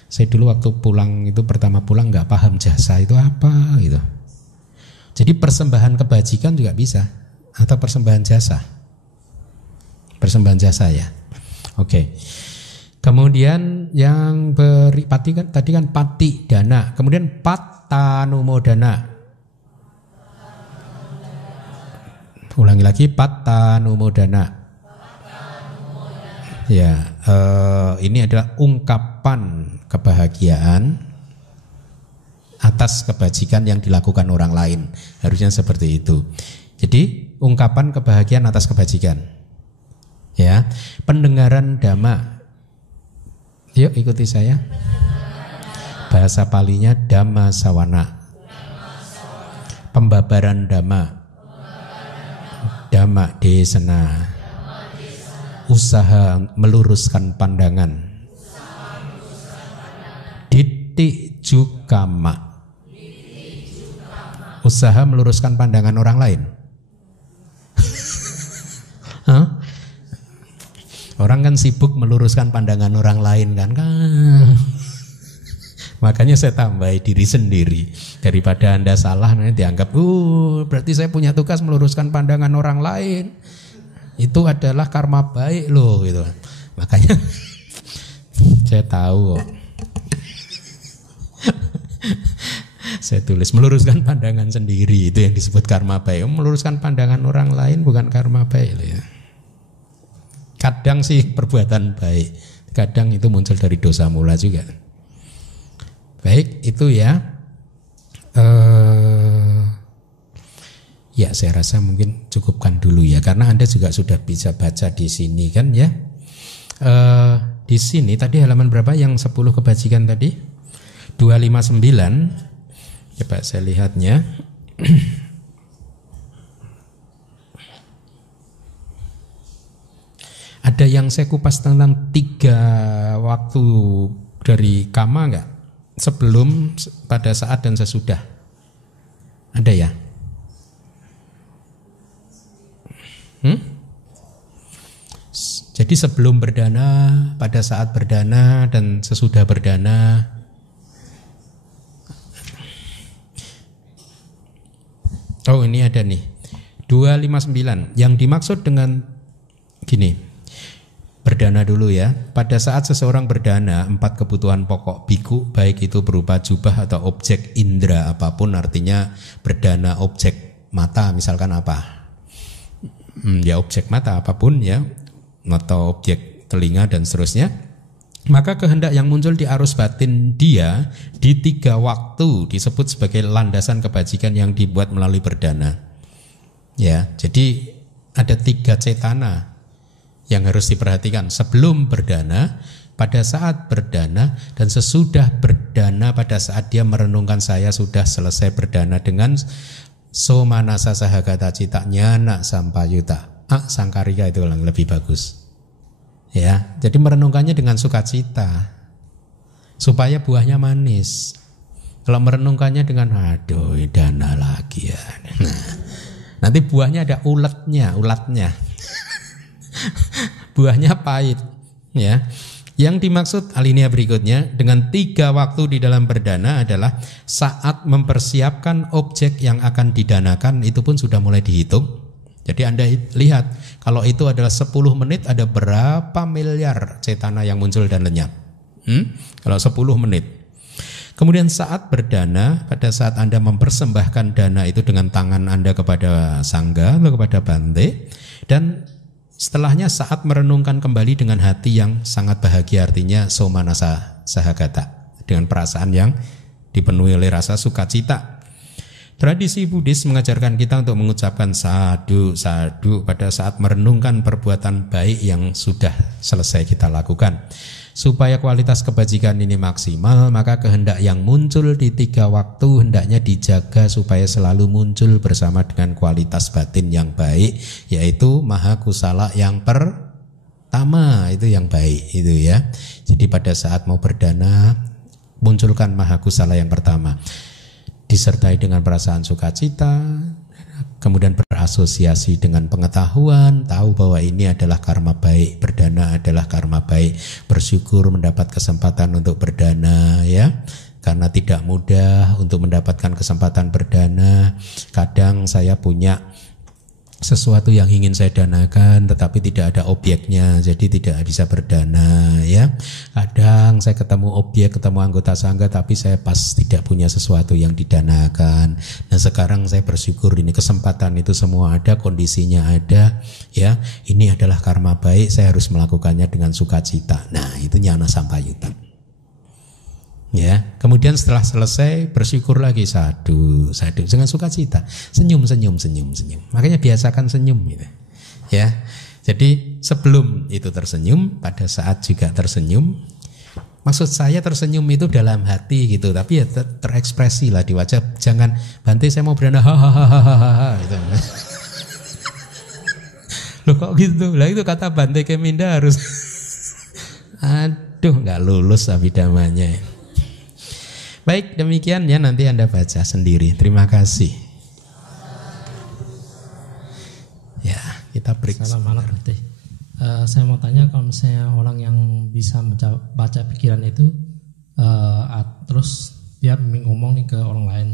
Saya dulu waktu pulang itu pertama pulang nggak paham jasa itu apa gitu. Jadi persembahan kebajikan juga bisa atau persembahan jasa. Persembahan jasa ya. Oke. Kemudian yang pati kan tadi kan pati dana, kemudian patanumodana. Ulangi lagi, patanumodana. Ya, ini adalah ungkapan kebahagiaan atas kebajikan yang dilakukan orang lain. Harusnya seperti itu. Jadi ungkapan kebahagiaan atas kebajikan. Ya, pendengaran dhamma. Yuk ikuti saya. Bahasa palinya dhamma sawana. Pembabaran dhamma. Dhamma desana. Usaha meluruskan pandangan. Ditti jukama. Usaha meluruskan pandangan orang lain. Hah? Orang kan sibuk meluruskan pandangan orang lain kan. Makanya saya tambahi diri sendiri. Daripada Anda salah nanti dianggap berarti saya punya tugas meluruskan pandangan orang lain. Itu adalah karma baik loh gitu. Makanya saya tahu kok. Saya tulis meluruskan pandangan sendiri, itu yang disebut karma baik. Meluruskan pandangan orang lain bukan karma baik loh ya. Kadang sih perbuatan baik, kadang itu muncul dari dosa mula juga. Baik, itu ya. Ya saya rasa mungkin cukupkan dulu ya, karena Anda juga sudah bisa baca di sini kan ya. Di sini tadi halaman berapa yang 10 kebajikan tadi? 259. Coba saya lihatnya. Ada yang saya kupas tentang 3 waktu dari kama enggak? Sebelum, pada saat, dan sesudah. Ada ya? Jadi sebelum berdana, pada saat berdana, dan sesudah berdana. Oh ini ada nih 259. Yang dimaksud dengan gini, berdana dulu ya. Pada saat seseorang berdana, 4 kebutuhan pokok biku, baik itu berupa jubah atau objek indera apapun, artinya berdana objek mata misalkan apa? Ya objek mata apapun ya, atau objek telinga dan seterusnya. Maka kehendak yang muncul di arus batin dia di 3 waktu disebut sebagai landasan kebajikan yang dibuat melalui berdana. Ya, jadi ada 3 cetana yang harus diperhatikan sebelum berdana, pada saat berdana, dan sesudah berdana pada saat dia merenungkan saya sudah selesai berdana dengan somanasa sahagata cita nyana sampayuta. Sangkarika itu lebih bagus. Ya, jadi merenungkannya dengan sukacita supaya buahnya manis. Kalau merenungkannya dengan aduh dana lagi ya. Nah, nanti buahnya ada ulatnya. Buahnya pahit ya. Yang dimaksud alinea berikutnya dengan 3 waktu di dalam berdana adalah saat mempersiapkan objek yang akan didanakan, itu pun sudah mulai dihitung. Jadi Anda lihat kalau itu adalah 10 menit ada berapa miliar cetana yang muncul dan lenyap. Kalau 10 menit. Kemudian saat berdana, pada saat Anda mempersembahkan dana itu dengan tangan Anda kepada sangga atau kepada bante, dan setelahnya saat merenungkan kembali dengan hati yang sangat bahagia, artinya somanasa sahagata, dengan perasaan yang dipenuhi oleh rasa sukacita. Tradisi Buddhis mengajarkan kita untuk mengucapkan sadhu pada saat merenungkan perbuatan baik yang sudah selesai kita lakukan. Supaya kualitas kebajikan ini maksimal, maka kehendak yang muncul di 3 waktu hendaknya dijaga supaya selalu muncul bersama dengan kualitas batin yang baik, yaitu maha kusala yang pertama, itu yang baik itu ya. Jadi pada saat mau berdana, munculkan maha kusala yang pertama, disertai dengan perasaan sukacita, kemudian berasosiasi dengan pengetahuan, tahu bahwa ini adalah karma baik, berdana adalah karma baik, bersyukur mendapat kesempatan untuk berdana ya, karena tidak mudah untuk mendapatkan kesempatan berdana. Kadang saya punya sesuatu yang ingin saya danakan tetapi tidak ada objeknya, jadi tidak bisa berdana ya. Kadang saya ketemu objek, ketemu anggota sangga, tapi saya pas tidak punya sesuatu yang didanakan. Nah sekarang saya bersyukur ini kesempatan itu semua ada, kondisinya ada ya. Ini adalah karma baik, saya harus melakukannya dengan sukacita. Nah itu nyana sampayuta ya. Kemudian setelah selesai bersyukur lagi, sadhu dengan sukacita, senyum. Makanya biasakan senyum gitu ya. Jadi sebelum itu tersenyum, pada saat juga tersenyum. Maksud saya tersenyum itu dalam hati gitu, tapi ya terekspresi lah di wajah. Jangan Bante saya mau berdana hahaha gitu. Loh kok gitu? Lah itu kata Bante Keminda harus aduh nggak lulus abhidhamanya. Baik, demikian ya, nanti Anda baca sendiri. Terima kasih. Ya, kita periksa. Assalamualaikum. Saya mau tanya, kalau misalnya orang yang bisa baca pikiran itu terus dia ngomong nih ke orang lain,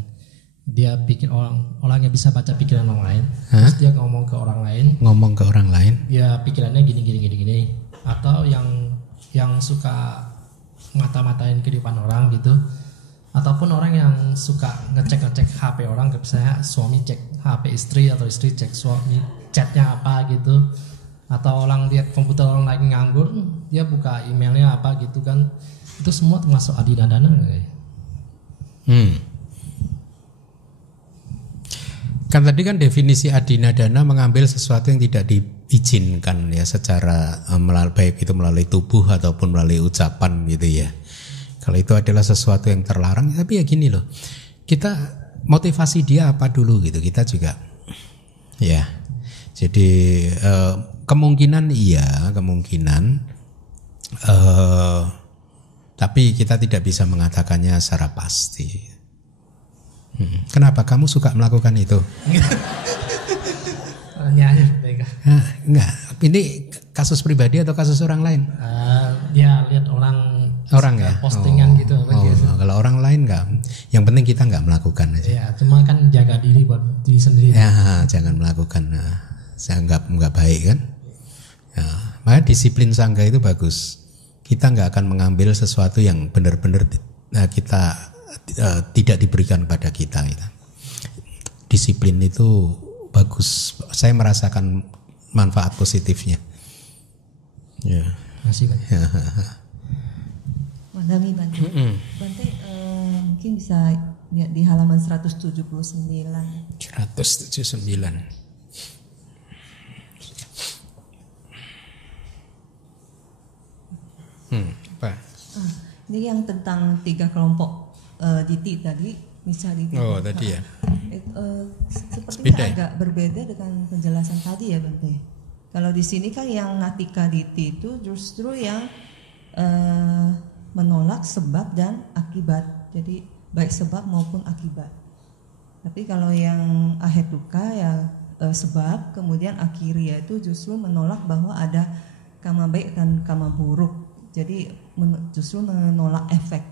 dia pikir orang yang bisa baca pikiran orang lain, terus dia ngomong ke orang lain, dia pikirannya gini, atau yang suka mata-matain kehidupan orang gitu, ataupun orang yang suka ngecek HP orang, misalnya suami cek HP istri atau istri cek suami chatnya apa gitu, atau orang lihat komputer orang lagi nganggur, dia buka emailnya apa gitu kan, itu semua termasuk adinadana nggak ya? Kan tadi kan definisi adinadana mengambil sesuatu yang tidak diizinkan ya secara baik itu melalui tubuh ataupun melalui ucapan gitu ya. Kalau itu adalah sesuatu yang terlarang, tapi ya gini loh, kita motivasi dia apa dulu gitu, kita juga ya. Jadi kemungkinan tapi kita tidak bisa mengatakannya secara pasti. Kenapa kamu suka melakukan itu? Enggak. Ini kasus pribadi atau kasus orang lain? Ya lihat orang ya. Postingan gitu. Kalau orang lain enggak. Yang penting kita enggak melakukan aja. Ya, cuma kan jaga diri buat diri sendiri. Ya, jangan melakukan. Saya enggak baik kan? Ya, maka disiplin sangga itu bagus. Kita enggak akan mengambil sesuatu yang benar-benar kita tidak diberikan pada kita. Disiplin itu bagus. Saya merasakan manfaat positifnya. Ya. Masih banyak. Ya. Madami Bante. Bante mungkin bisa lihat di halaman 179. 179. Apa? Ini yang tentang 3 kelompok diti tadi, misal diti. Oh, tadi ya. Sepertinya agak berbeda dengan penjelasan tadi ya Bante. Kalau di sini kan yang natika diti itu justru yang menolak sebab dan akibat. Jadi baik sebab maupun akibat. Tapi kalau yang ahetuka ya sebab, kemudian akhiria itu justru menolak bahwa ada kama baik dan kama buruk. Jadi justru menolak efek.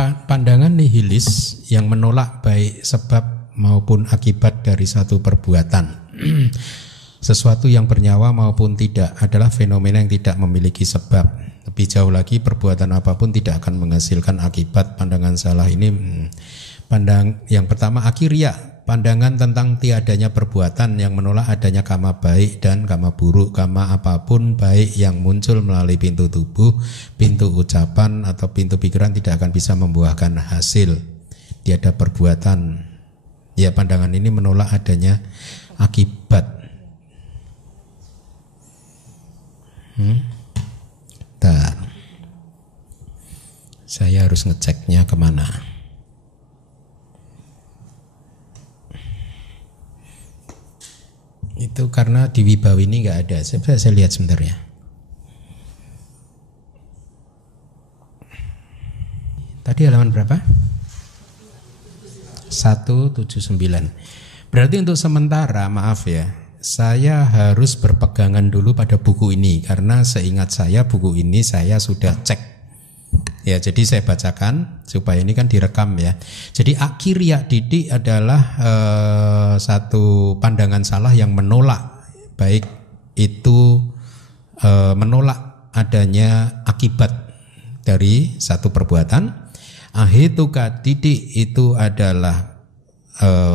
Pandangan nihilis yang menolak baik sebab maupun akibat dari satu perbuatan, sesuatu yang bernyawa maupun tidak, adalah fenomena yang tidak memiliki sebab. Lebih jauh lagi, perbuatan apapun tidak akan menghasilkan akibat. Pandangan salah ini yang pertama akhiria, pandangan tentang tiadanya perbuatan yang menolak adanya kama baik dan kama buruk. Kama apapun baik yang muncul melalui pintu tubuh, pintu ucapan atau pintu pikiran tidak akan bisa membuahkan hasil. Tiada perbuatan. Ya, pandangan ini menolak adanya akibat. Bentar. Saya harus ngeceknya kemana? Itu karena di Wibawa ini nggak ada. Saya lihat sebentar ya. Tadi halaman berapa? 179. Berarti untuk sementara, maaf ya, saya harus berpegangan dulu pada buku ini, karena seingat saya buku ini saya sudah cek. Ya, jadi saya bacakan supaya ini kan direkam ya. Jadi akhiria didik adalah satu pandangan salah yang menolak baik itu menolak adanya akibat dari satu perbuatan. Ahetuka didik itu adalah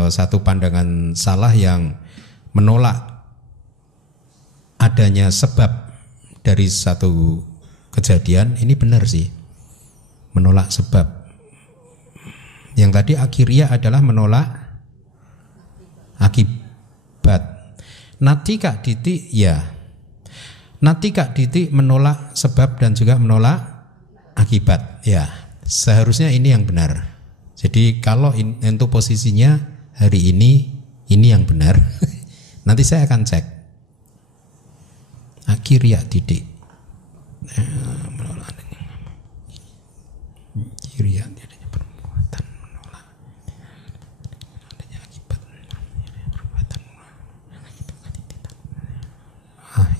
satu pandangan salah yang menolak adanya sebab dari satu kejadian. Ini benar sih, menolak sebab. Yang tadi akhiria adalah menolak akibat. Natika didik ya, natika didik menolak sebab dan juga menolak akibat. Ya, seharusnya ini yang benar. Jadi kalau untuk posisinya hari ini yang benar. Nanti saya akan cek. Akhiria didik. Akhiria adanya perbuatan menolak adanya akibat perbuatan.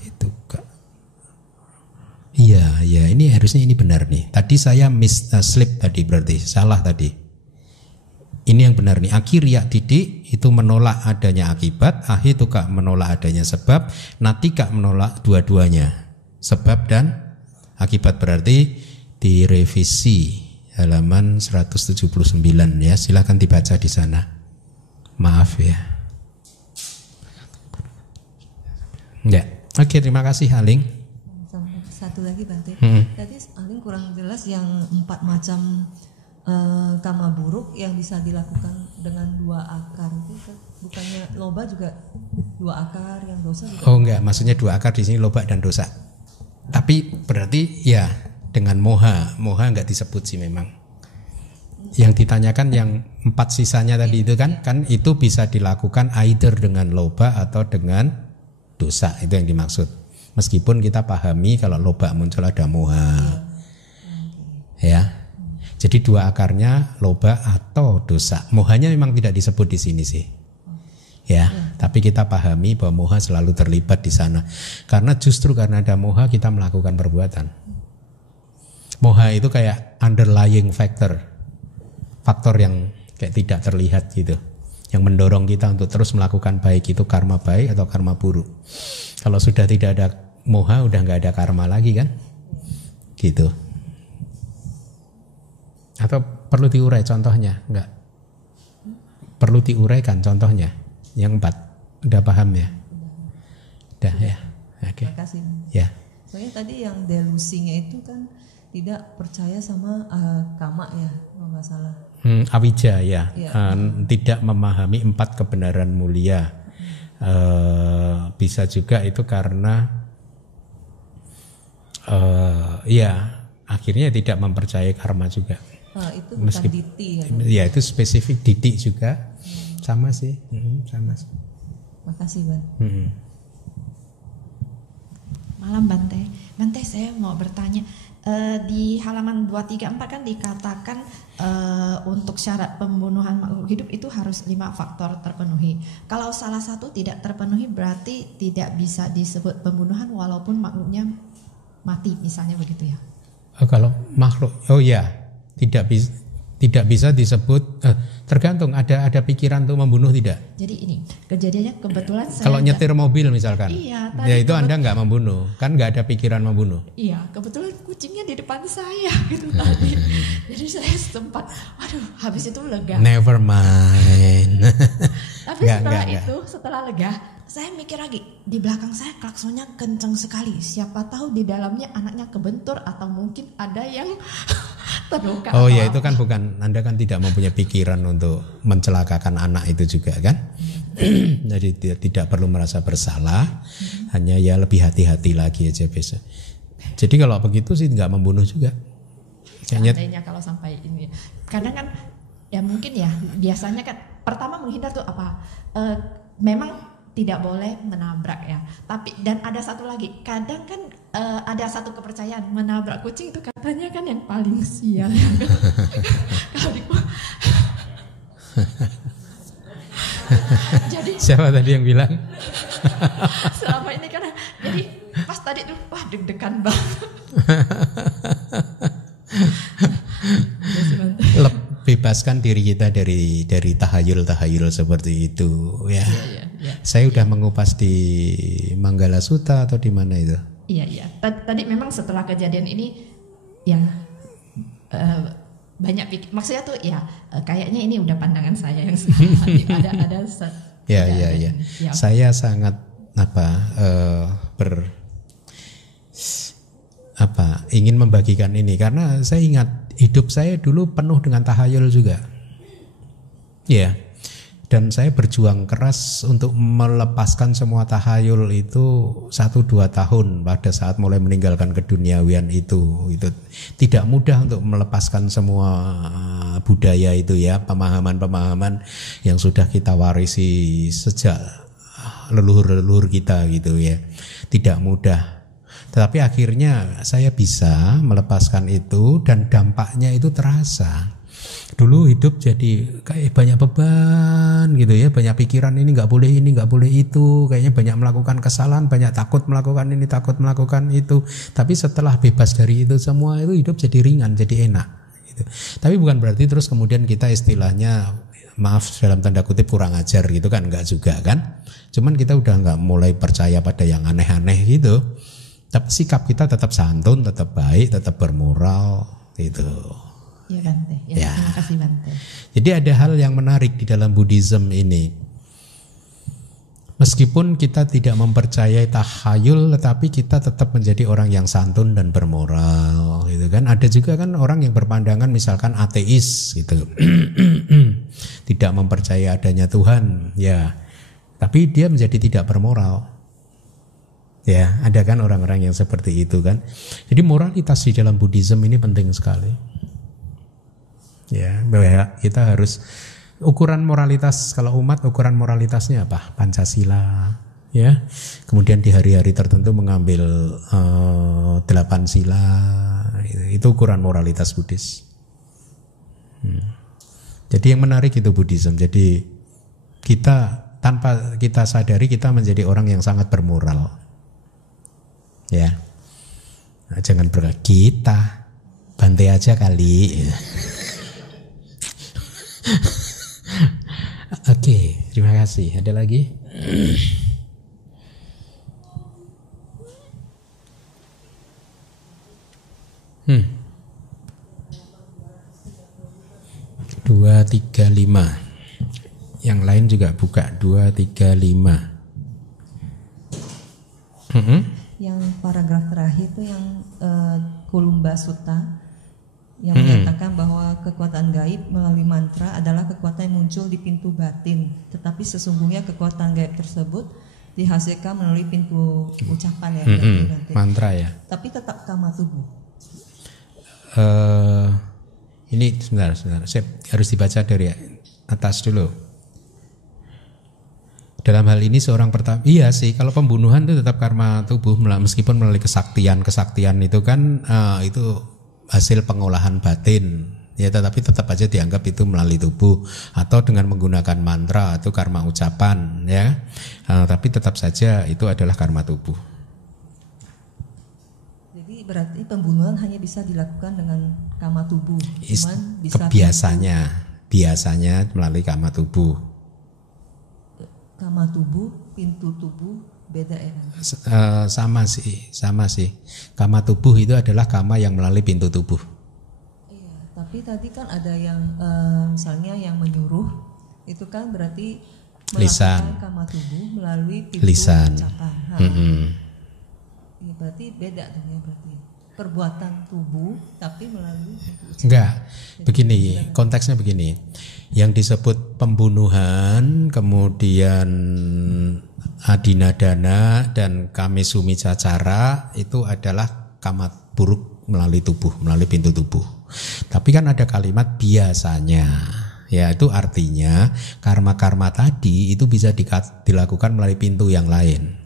Itu kak. Iya, ini harusnya ini benar nih. Tadi saya slip tadi, berarti salah tadi. Ini yang benar nih. Akiriya didik itu menolak adanya akibat, ahituka menolak adanya sebab, natika menolak dua-duanya, sebab dan akibat. Berarti direvisi halaman 179 ya. Silahkan dibaca di sana. Maaf ya. Ya. Oke, terima kasih Aling. Satu lagi Bante. Tadi Aling kurang jelas yang 4 macam kama buruk yang bisa dilakukan dengan 2 akar itu kan? Bukannya loba juga 2 akar, yang dosa juga. Oh enggak, maksudnya 2 akar di sini loba dan dosa. Tapi berarti ya dengan moha enggak disebut sih memang. Yang ditanyakan yang 4 sisanya tadi itu kan itu bisa dilakukan either dengan loba atau dengan dosa, itu yang dimaksud. Meskipun kita pahami kalau loba muncul ada moha. Ya. Jadi 2 akarnya loba atau dosa. Mohanya memang tidak disebut di sini sih. Ya, tapi kita pahami bahwa moha selalu terlibat di sana. Karena justru karena ada moha kita melakukan perbuatan. Moha itu kayak underlying factor. Faktor yang kayak tidak terlihat gitu. Yang mendorong kita untuk terus melakukan baik, itu karma baik atau karma buruk. Kalau sudah tidak ada moha udah nggak ada karma lagi kan? Gitu. Atau perlu diurai contohnya? Enggak. Perlu diuraikan contohnya. Yang 4. Udah paham ya? Udah ya. Oke. Terima kasih. Ya. Soalnya tadi yang delusinya itu kan tidak percaya sama kama ya, kalau nggak salah. Awija ya. Tidak memahami 4 kebenaran mulia. Bisa juga itu karena ya akhirnya tidak mempercayai karma juga. Itu bukan diti ya. Ya itu spesifik didik juga. Sama sih. Sama sih. Makasih Bang. Malam Bante. Bante, saya mau bertanya. Di halaman 234 kan dikatakan untuk syarat pembunuhan makhluk hidup itu harus 5 faktor terpenuhi. Kalau salah satu tidak terpenuhi berarti tidak bisa disebut pembunuhan walaupun makhluknya mati, misalnya begitu ya. Kalau makhluk, tidak bisa disebut. Tergantung ada pikiran untuk membunuh tidak. Jadi ini kejadiannya kebetulan saya. Kalau nyetir mobil misalkan, iya, ya itu Anda nggak membunuh, kan nggak ada pikiran membunuh. Iya, kebetulan kucingnya di depan saya gitu tadi. Jadi saya sempat, waduh, habis itu lega. Never mind. Tapi setelah lega, saya mikir lagi, di belakang saya klaksonnya kencang sekali. Siapa tahu di dalamnya anaknya kebentur atau mungkin ada yang terluka. Oh ya, itu kan bukan, Anda kan tidak mempunyai pikiran untuk mencelakakan anak itu juga kan. Jadi tidak perlu merasa bersalah, hanya ya lebih hati-hati lagi aja besok. Jadi kalau begitu sih nggak membunuh juga. Seandainya kalau sampai ini, kadang kan ya mungkin ya biasanya kan pertama menghindar tuh apa? Memang tidak boleh menabrak ya. Tapi dan ada satu lagi, kadang kan ada satu kepercayaan menabrak kucing itu katanya kan yang paling sial. Kalau di jadi siapa tadi yang bilang? Selama ini kan jadi pas tadi tuh wah deg-degan banget. Bebaskan diri kita dari tahayul seperti itu ya. Iya. Saya udah mengupas di Manggala Sutta atau di mana itu? Iya. Tadi memang setelah kejadian ini ya banyak pikir. Maksudnya tuh ya kayaknya ini udah pandangan saya yang ada. Ya. Saya sangat ingin membagikan ini karena saya ingat hidup saya dulu penuh dengan tahayul juga. Ya. Dan saya berjuang keras untuk melepaskan semua tahayul itu 1-2 tahun pada saat mulai meninggalkan keduniawian itu tidak mudah untuk melepaskan semua budaya itu ya, pemahaman-pemahaman yang sudah kita warisi sejak leluhur-leluhur kita gitu ya. Tidak mudah. Tetapi akhirnya saya bisa melepaskan itu dan dampaknya itu terasa. Dulu hidup jadi kayak banyak beban gitu ya, banyak pikiran ini nggak boleh itu, kayaknya banyak melakukan kesalahan, banyak takut melakukan ini, takut melakukan itu. Tapi setelah bebas dari itu semua, itu hidup jadi ringan, jadi enak gitu. Tapi bukan berarti terus kemudian kita istilahnya, maaf dalam tanda kutip, kurang ajar gitu kan, enggak juga kan. Cuman kita udah enggak mulai percaya pada yang aneh-aneh gitu. Tapi sikap kita tetap santun, tetap baik, tetap bermoral gitu. Ya Bante, ya. Terima kasih Bante. Jadi ada hal yang menarik di dalam Buddhism ini. Meskipun kita tidak mempercayai tahayul, tetapi kita tetap menjadi orang yang santun dan bermoral gitu kan. Ada juga kan orang yang berpandangan misalkan ateis gitu. Tidak mempercayai adanya Tuhan, ya. Tapi dia menjadi tidak bermoral. Ya, ada kan orang-orang yang seperti itu kan. Jadi moralitas di dalam Buddhism ini penting sekali. Ya, bahwa kita harus ukuran moralitas, kalau umat ukuran moralitasnya apa? Pancasila, ya. Kemudian di hari-hari tertentu mengambil 8 sila, itu ukuran moralitas Buddhis. Jadi yang menarik itu Buddhism. Jadi kita tanpa kita sadari kita menjadi orang yang sangat bermoral, ya. Nah, jangan kita Bante aja kali. Oke, terima kasih. Ada lagi? Dua, tiga, lima. Yang lain juga buka 2, 3, 5. Yang paragraf terakhir itu yang Kulumba Sutta yang menyatakan bahwa kekuatan gaib melalui mantra adalah kekuatan yang muncul di pintu batin, tetapi sesungguhnya kekuatan gaib tersebut dihasilkan melalui pintu ucapan ya, mantra ya. Tapi tetap kama tubuh. Ini sebentar, saya harus dibaca dari atas dulu. Dalam hal ini seorang pertama, iya sih, kalau pembunuhan itu tetap karma tubuh, meskipun melalui kesaktian itu kan itu hasil pengolahan batin, ya, tetapi tetap aja dianggap itu melalui tubuh atau dengan menggunakan mantra atau karma ucapan, ya, tapi tetap saja itu adalah karma tubuh. Jadi berarti pembunuhan hanya bisa dilakukan dengan karma tubuh, cuman bisa biasanya melalui karma tubuh. Karma tubuh, pintu tubuh beda ya? Sama sih. Kama tubuh itu adalah kama yang melalui pintu tubuh. Iya, tapi tadi kan ada yang misalnya yang menyuruh, itu kan berarti melakukan kama tubuh melalui pintu ucapan. Ya, berarti beda tuh ya, berarti perbuatan tubuh tapi melalui pintu ucapan. Enggak, begini, konteksnya begini. Yang disebut pembunuhan, kemudian adinadana dan kamesumi cacara itu adalah kama buruk melalui tubuh, melalui pintu tubuh. Tapi kan ada kalimat biasanya, ya, itu artinya karma-karma tadi itu bisa dilakukan melalui pintu yang lain.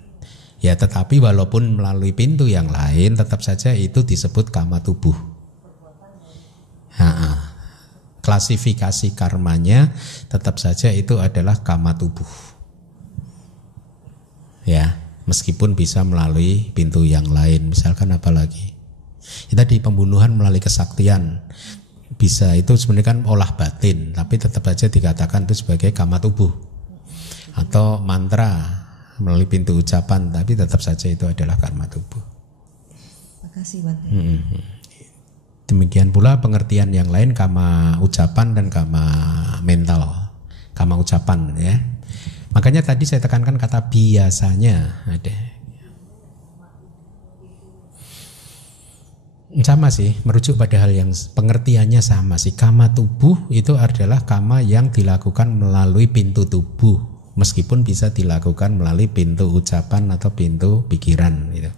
Ya, tetapi walaupun melalui pintu yang lain tetap saja itu disebut kama tubuh. Klasifikasi karmanya tetap saja itu adalah kama tubuh. Ya, meskipun bisa melalui pintu yang lain. Misalkan apa lagi? Ya, tadi pembunuhan melalui kesaktian. Bisa, itu sebenarnya kan olah batin, tapi tetap saja dikatakan itu sebagai kama tubuh. Atau mantra melalui pintu ucapan, tapi tetap saja itu adalah karma tubuh. Terima kasih Bante. Demikian pula pengertian yang lain kama ucapan dan kama mental. Kama ucapan, ya. Makanya tadi saya tekankan kata biasanya ada. Sama sih, merujuk pada hal yang pengertiannya sama sih. Kama tubuh itu adalah kama yang dilakukan melalui pintu tubuh, meskipun bisa dilakukan melalui pintu ucapan atau pintu pikiran gitu.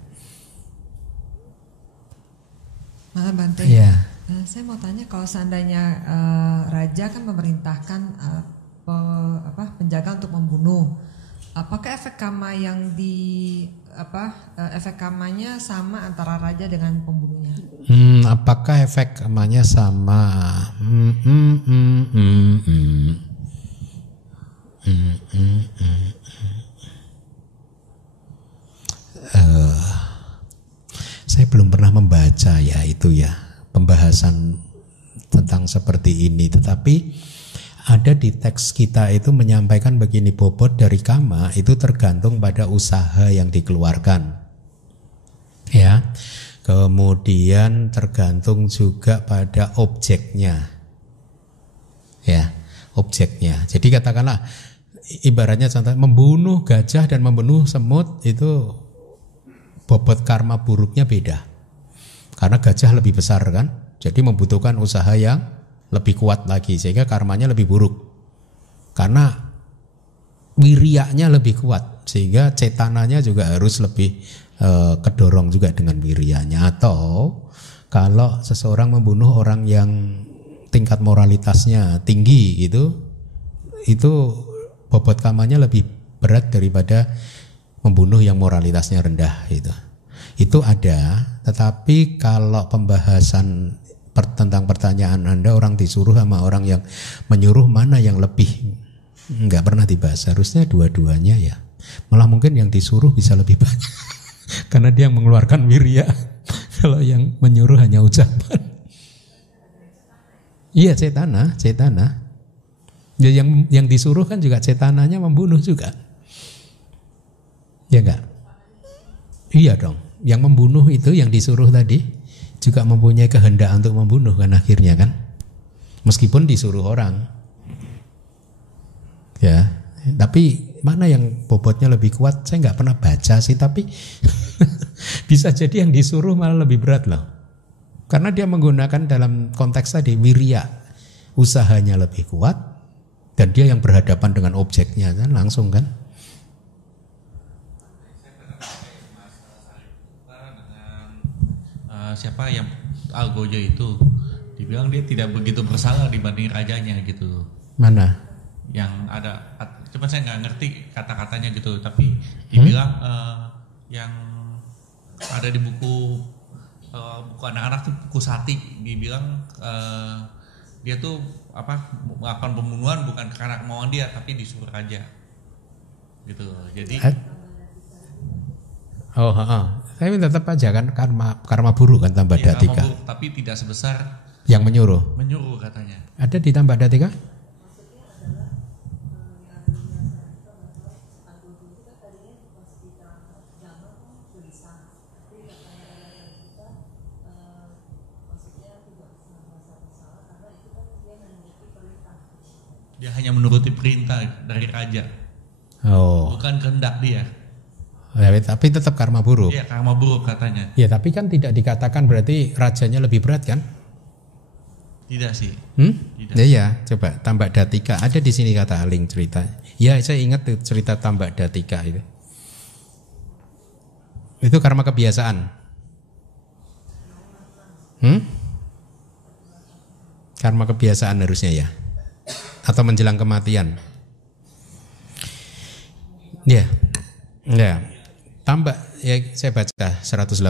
Malam Bante. Ya. Saya mau tanya, kalau seandainya raja kan memerintahkan penjaga untuk membunuh, apakah efek karma yang efek karmanya sama antara raja dengan pembunuhnya? Apakah efek karmanya sama? Saya belum pernah membaca ya itu ya pembahasan tentang seperti ini, tetapi ada di teks kita itu menyampaikan begini, bobot dari karma itu tergantung pada usaha yang dikeluarkan, ya. Kemudian tergantung juga pada objeknya, ya, objeknya. Jadi katakanlah, ibaratnya contoh membunuh gajah dan membunuh semut itu bobot karma buruknya beda, karena gajah lebih besar kan, jadi membutuhkan usaha yang lebih kuat lagi sehingga karmanya lebih buruk karena wirianya lebih kuat sehingga cetananya juga harus lebih kedorong juga dengan wirianya. Atau kalau seseorang membunuh orang yang tingkat moralitasnya tinggi gitu, itu bobot karmanya lebih berat daripada membunuh yang moralitasnya rendah gitu. Itu ada, tetapi kalau pembahasan tentang pertanyaan Anda, orang disuruh sama orang yang menyuruh mana yang lebih, nggak pernah dibahas. Harusnya dua-duanya ya. Malah mungkin yang disuruh bisa lebih banyak karena dia yang mengeluarkan wirya. Kalau yang menyuruh hanya ucapan. Iya, cetana. Ya, yang disuruh kan juga cetananya membunuh juga. Ya enggak? Iya dong. Yang membunuh itu yang disuruh tadi juga mempunyai kehendak untuk membunuh kan akhirnya kan, meskipun disuruh orang ya. Tapi mana yang bobotnya lebih kuat saya nggak pernah baca sih, tapi bisa jadi yang disuruh malah lebih berat loh, karena dia menggunakan dalam konteks tadi wirya, usahanya lebih kuat dan dia yang berhadapan dengan objeknya kan langsung kan. Siapa yang Algojo itu dibilang dia tidak begitu bersalah dibanding rajanya gitu. Mana? Yang ada, cuma saya nggak ngerti kata-katanya gitu, tapi dibilang yang ada di buku anak-anak tuh buku Sati, dibilang dia tuh melakukan pembunuhan bukan karena kemauan dia tapi disuruh raja gitu. Jadi tapi tetap aja kan karma buruk kan tambah datika. Karma buruk, tapi tidak sebesar yang menyuruh. Menyuruh katanya. Ada di tambah datika? Dia hanya menuruti perintah dari raja. Bukan kehendak dia. Ya, tapi tetap karma buruk. Iya, karma buruk katanya. Ya, tapi kan tidak dikatakan berarti rajanya lebih berat kan? Tidak sih. Tidak. Ya, coba tambak datika. Ada di sini kata Aling cerita. Ya, saya ingat cerita tambak datika itu. Itu karma kebiasaan. Karma kebiasaan harusnya ya. Atau menjelang kematian. Ya. Ya. Tambak, ya saya baca 186.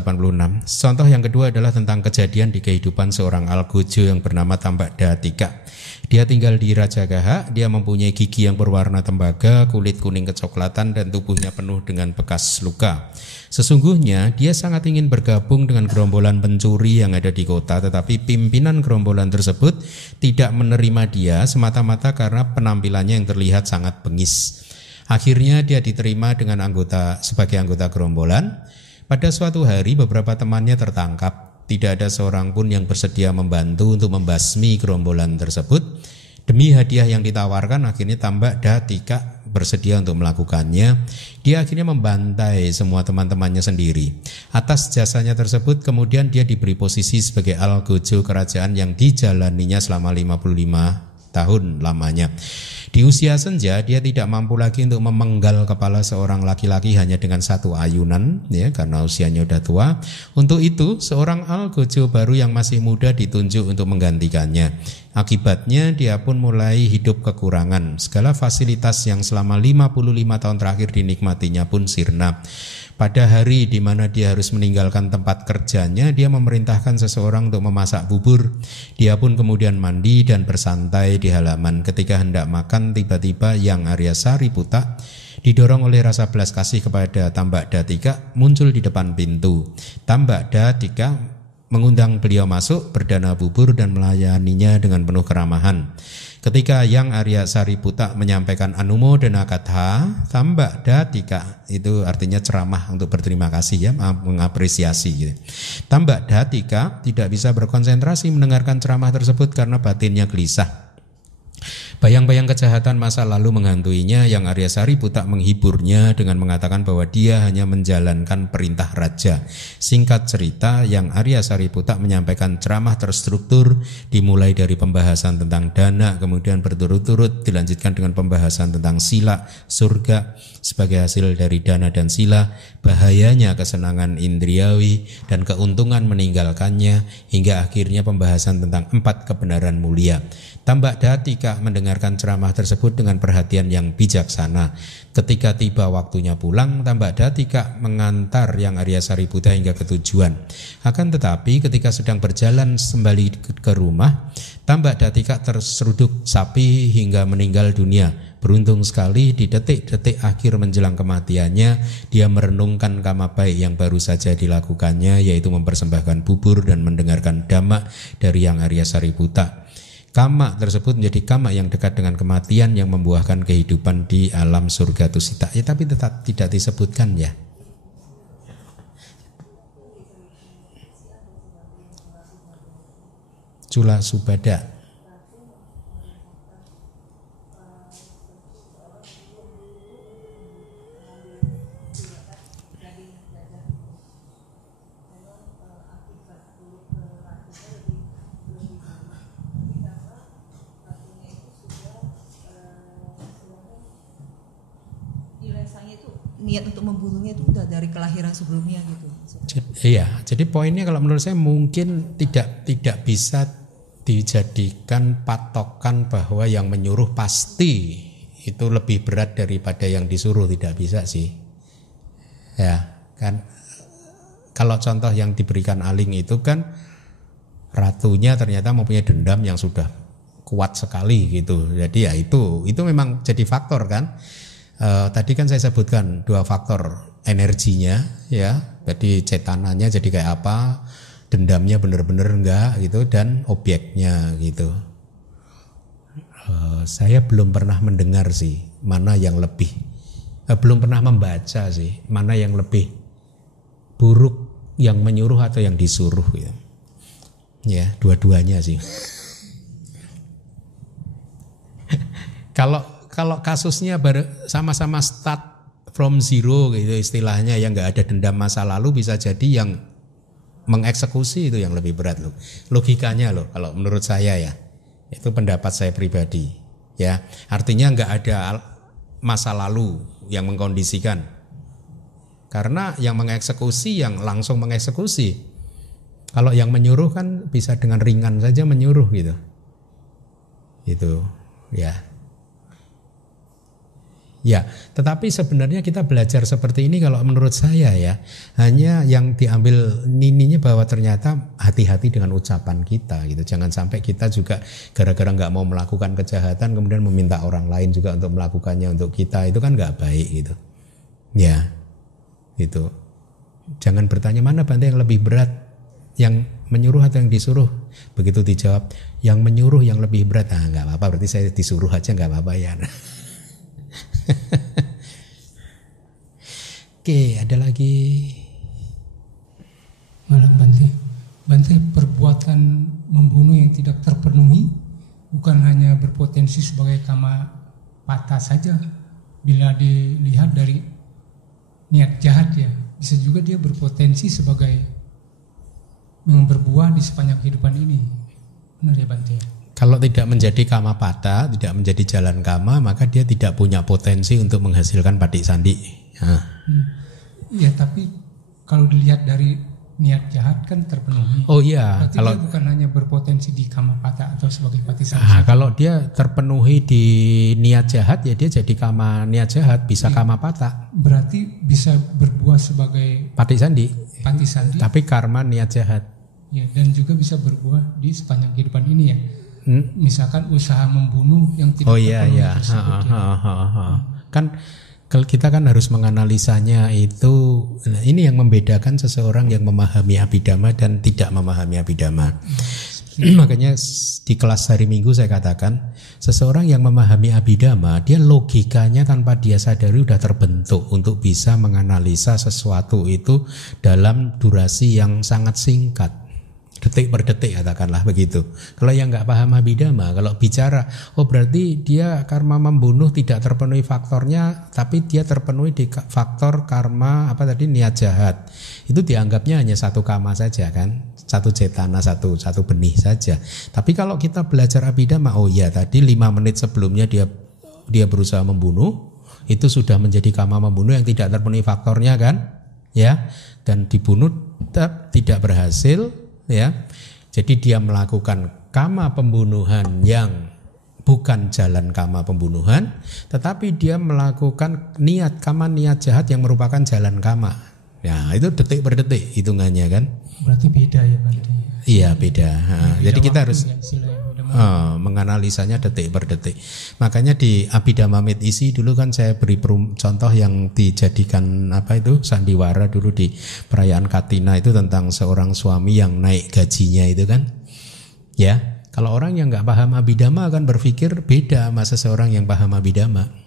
Contoh yang kedua adalah tentang kejadian di kehidupan seorang Algojo yang bernama Tambak Datika. Dia tinggal di Rajagaha, dia mempunyai gigi yang berwarna tembaga, kulit kuning kecoklatan dan tubuhnya penuh dengan bekas luka. Sesungguhnya dia sangat ingin bergabung dengan gerombolan pencuri yang ada di kota, tetapi pimpinan gerombolan tersebut tidak menerima dia semata-mata karena penampilannya yang terlihat sangat bengis. Akhirnya dia diterima dengan sebagai anggota gerombolan. Pada suatu hari beberapa temannya tertangkap. Tidak ada seorang pun yang bersedia membantu untuk membasmi gerombolan tersebut. Demi hadiah yang ditawarkan, akhirnya Tambak Datika bersedia untuk melakukannya. Dia akhirnya membantai semua teman-temannya sendiri. Atas jasanya tersebut kemudian dia diberi posisi sebagai Algojo kerajaan yang dijalaninya selama 55 tahun lamanya. Di usia senja dia tidak mampu lagi untuk memenggal kepala seorang laki-laki hanya dengan satu ayunan, ya, karena usianya sudah tua. Untuk itu seorang algojo baru yang masih muda ditunjuk untuk menggantikannya. Akibatnya dia pun mulai hidup kekurangan. Segala fasilitas yang selama 55 tahun terakhir dinikmatinya pun sirna. Pada hari di mana dia harus meninggalkan tempat kerjanya, dia memerintahkan seseorang untuk memasak bubur. Dia pun kemudian mandi dan bersantai di halaman. Ketika hendak makan, tiba-tiba Yang Arya Sariputa didorong oleh rasa belas kasih kepada Tambak Datika muncul di depan pintu. Tambak Datika mengundang beliau masuk, berdana bubur dan melayaninya dengan penuh keramahan. Ketika Yang Arya Sariputa menyampaikan Anumodana Katha, Tambak Datika, itu artinya ceramah untuk berterima kasih, ya, mengapresiasi gitu. Tambak Datika tidak bisa berkonsentrasi mendengarkan ceramah tersebut karena batinnya gelisah. Bayang-bayang kejahatan masa lalu menghantuinya. Yang Arya Sariputa menghiburnya dengan mengatakan bahwa dia hanya menjalankan perintah raja. Singkat cerita, Yang Arya Sariputa menyampaikan ceramah terstruktur, dimulai dari pembahasan tentang dana, kemudian berturut-turut dilanjutkan dengan pembahasan tentang sila, surga sebagai hasil dari dana dan sila, bahayanya kesenangan indriawi dan keuntungan meninggalkannya, hingga akhirnya pembahasan tentang 4 kebenaran mulia. Tambak Datika mendengarkan ceramah tersebut dengan perhatian yang bijaksana. Ketika tiba waktunya pulang, Tambak Datika mengantar Yang Arya Sariputa hingga ke tujuan. Akan tetapi ketika sedang berjalan kembali ke rumah, Tambak Datika terseruduk sapi hingga meninggal dunia. Beruntung sekali di detik-detik akhir menjelang kematiannya, dia merenungkan kama baik yang baru saja dilakukannya, yaitu mempersembahkan bubur dan mendengarkan dhamma dari Yang Arya Sariputa. Kama tersebut menjadi kama yang dekat dengan kematian yang membuahkan kehidupan di alam surga tusita. Ya, tapi tetap tidak disebutkan, ya. Cula Subada. Niat untuk membunuhnya itu udah dari kelahiran sebelumnya gitu. Iya, jadi poinnya kalau menurut saya mungkin tidak bisa dijadikan patokan bahwa yang menyuruh pasti itu lebih berat daripada yang disuruh, tidak bisa sih. Ya, kan kalau contoh yang diberikan Aling itu kan ratunya ternyata mempunyai dendam yang sudah kuat sekali gitu. Jadi ya itu memang jadi faktor kan. Tadi kan saya sebutkan 2 faktor, energinya, ya, jadi cetananya jadi kayak apa, dendamnya benar-benar enggak gitu, dan objeknya gitu. Saya belum pernah mendengar sih mana yang lebih, belum pernah membaca sih mana yang lebih buruk, yang menyuruh atau yang disuruh gitu. Ya, dua-duanya sih. Kalau kasusnya sama-sama start from zero gitu istilahnya, yang nggak ada dendam masa lalu, bisa jadi yang mengeksekusi itu yang lebih berat loh. Logikanya loh, kalau menurut saya ya, itu pendapat saya pribadi. Ya, artinya nggak ada masa lalu yang mengkondisikan. Karena yang mengeksekusi yang langsung mengeksekusi. Kalau yang menyuruh kan bisa dengan ringan saja menyuruh gitu. Itu ya. Ya, tetapi sebenarnya kita belajar seperti ini kalau menurut saya ya, hanya yang diambil nininya bahwa ternyata hati-hati dengan ucapan kita gitu. Jangan sampai kita juga gara-gara nggak mau melakukan kejahatan kemudian meminta orang lain juga untuk melakukannya untuk kita, itu kan nggak baik gitu. Ya, itu. Jangan bertanya mana Bante yang lebih berat, yang menyuruh atau yang disuruh. Begitu dijawab yang menyuruh yang lebih berat, nggak apa-apa, berarti saya disuruh aja nggak apa-apa ya. Oke, ada lagi. Malam Bante, perbuatan membunuh yang tidak terpenuhi bukan hanya berpotensi sebagai kama pata saja. Bila dilihat dari niat jahat ya, bisa juga dia berpotensi sebagai yang berbuah di sepanjang kehidupan ini. Benar ya Bante? Kalau tidak menjadi kama pata, tidak menjadi jalan kama, maka dia tidak punya potensi untuk menghasilkan patik sandi. Ya, tapi kalau dilihat dari niat jahat kan terpenuhi. Oh iya, berarti kalau dia bukan hanya berpotensi di kama pata atau sebagai patik sandi. Kalau dia terpenuhi di niat jahat, ya dia jadi kama niat jahat, bisa kama pata. Berarti bisa berbuah sebagai patik sandi. Patik sandi. Tapi karma niat jahat. Ya, dan juga bisa berbuah di sepanjang kehidupan ini ya. Misalkan usaha membunuh yang tidak terpenuhi tersebut. Kan kita kan harus menganalisanya itu. Nah, ini yang membedakan seseorang yang memahami Abhidhamma dan tidak memahami Abhidhamma. Makanya di kelas hari Minggu saya katakan, seseorang yang memahami Abhidhamma, dia logikanya tanpa dia sadari sudah terbentuk untuk bisa menganalisa sesuatu itu dalam durasi yang sangat singkat. Detik per detik katakanlah begitu. Kalau yang nggak paham Abhidhamma, kalau bicara, oh berarti dia karma membunuh tidak terpenuhi faktornya, tapi dia terpenuhi di faktor karma niat jahat. Itu dianggapnya hanya satu kama saja kan, satu cetana, satu benih saja. Tapi kalau kita belajar Abhidhamma, oh iya tadi 5 menit sebelumnya dia berusaha membunuh, itu sudah menjadi kama membunuh yang tidak terpenuhi faktornya kan, ya, dan dibunuh tidak berhasil. Ya, jadi dia melakukan kama pembunuhan yang bukan jalan kama pembunuhan, tetapi dia melakukan kama niat jahat yang merupakan jalan kama. Ya, itu detik per detik hitungannya kan. Berarti beda ya Pak? Iya beda. Jadi kita harus menganalisanya detik per detik. Makanya di Abhidhamma Med Isi dulu kan saya beri contoh yang dijadikan sandiwara dulu di perayaan Katina itu tentang seorang suami yang naik gajinya itu kan. Ya, kalau orang yang nggak paham Abhidhamma akan berpikir beda sama seseorang yang paham Abhidhamma.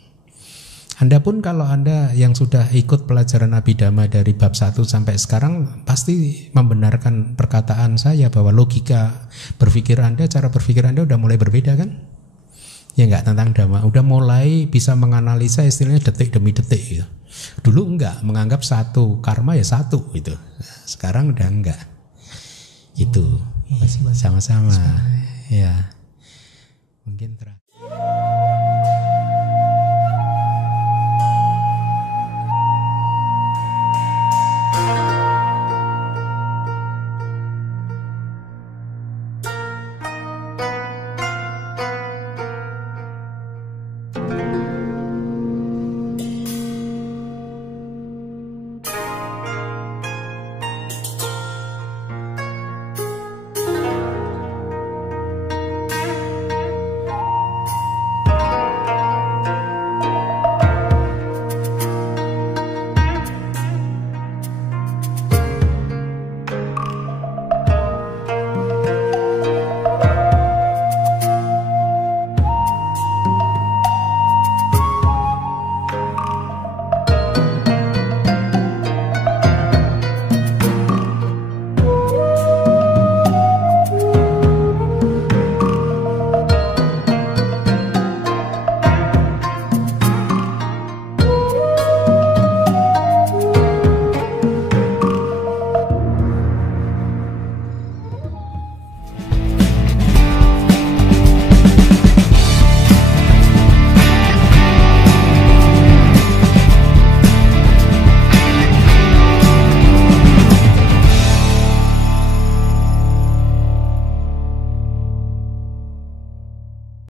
Anda pun kalau Anda yang sudah ikut pelajaran Abhidhamma dari bab 1 sampai sekarang pasti membenarkan perkataan saya bahwa logika berpikir Anda, cara berpikir Anda udah mulai berbeda kan? Ya enggak tentang Dhamma, udah mulai bisa menganalisa istilahnya detik demi detik gitu. Dulu enggak, menganggap satu karma ya satu gitu. Sekarang udah enggak. Gitu. Sama-sama. Ya. Mungkin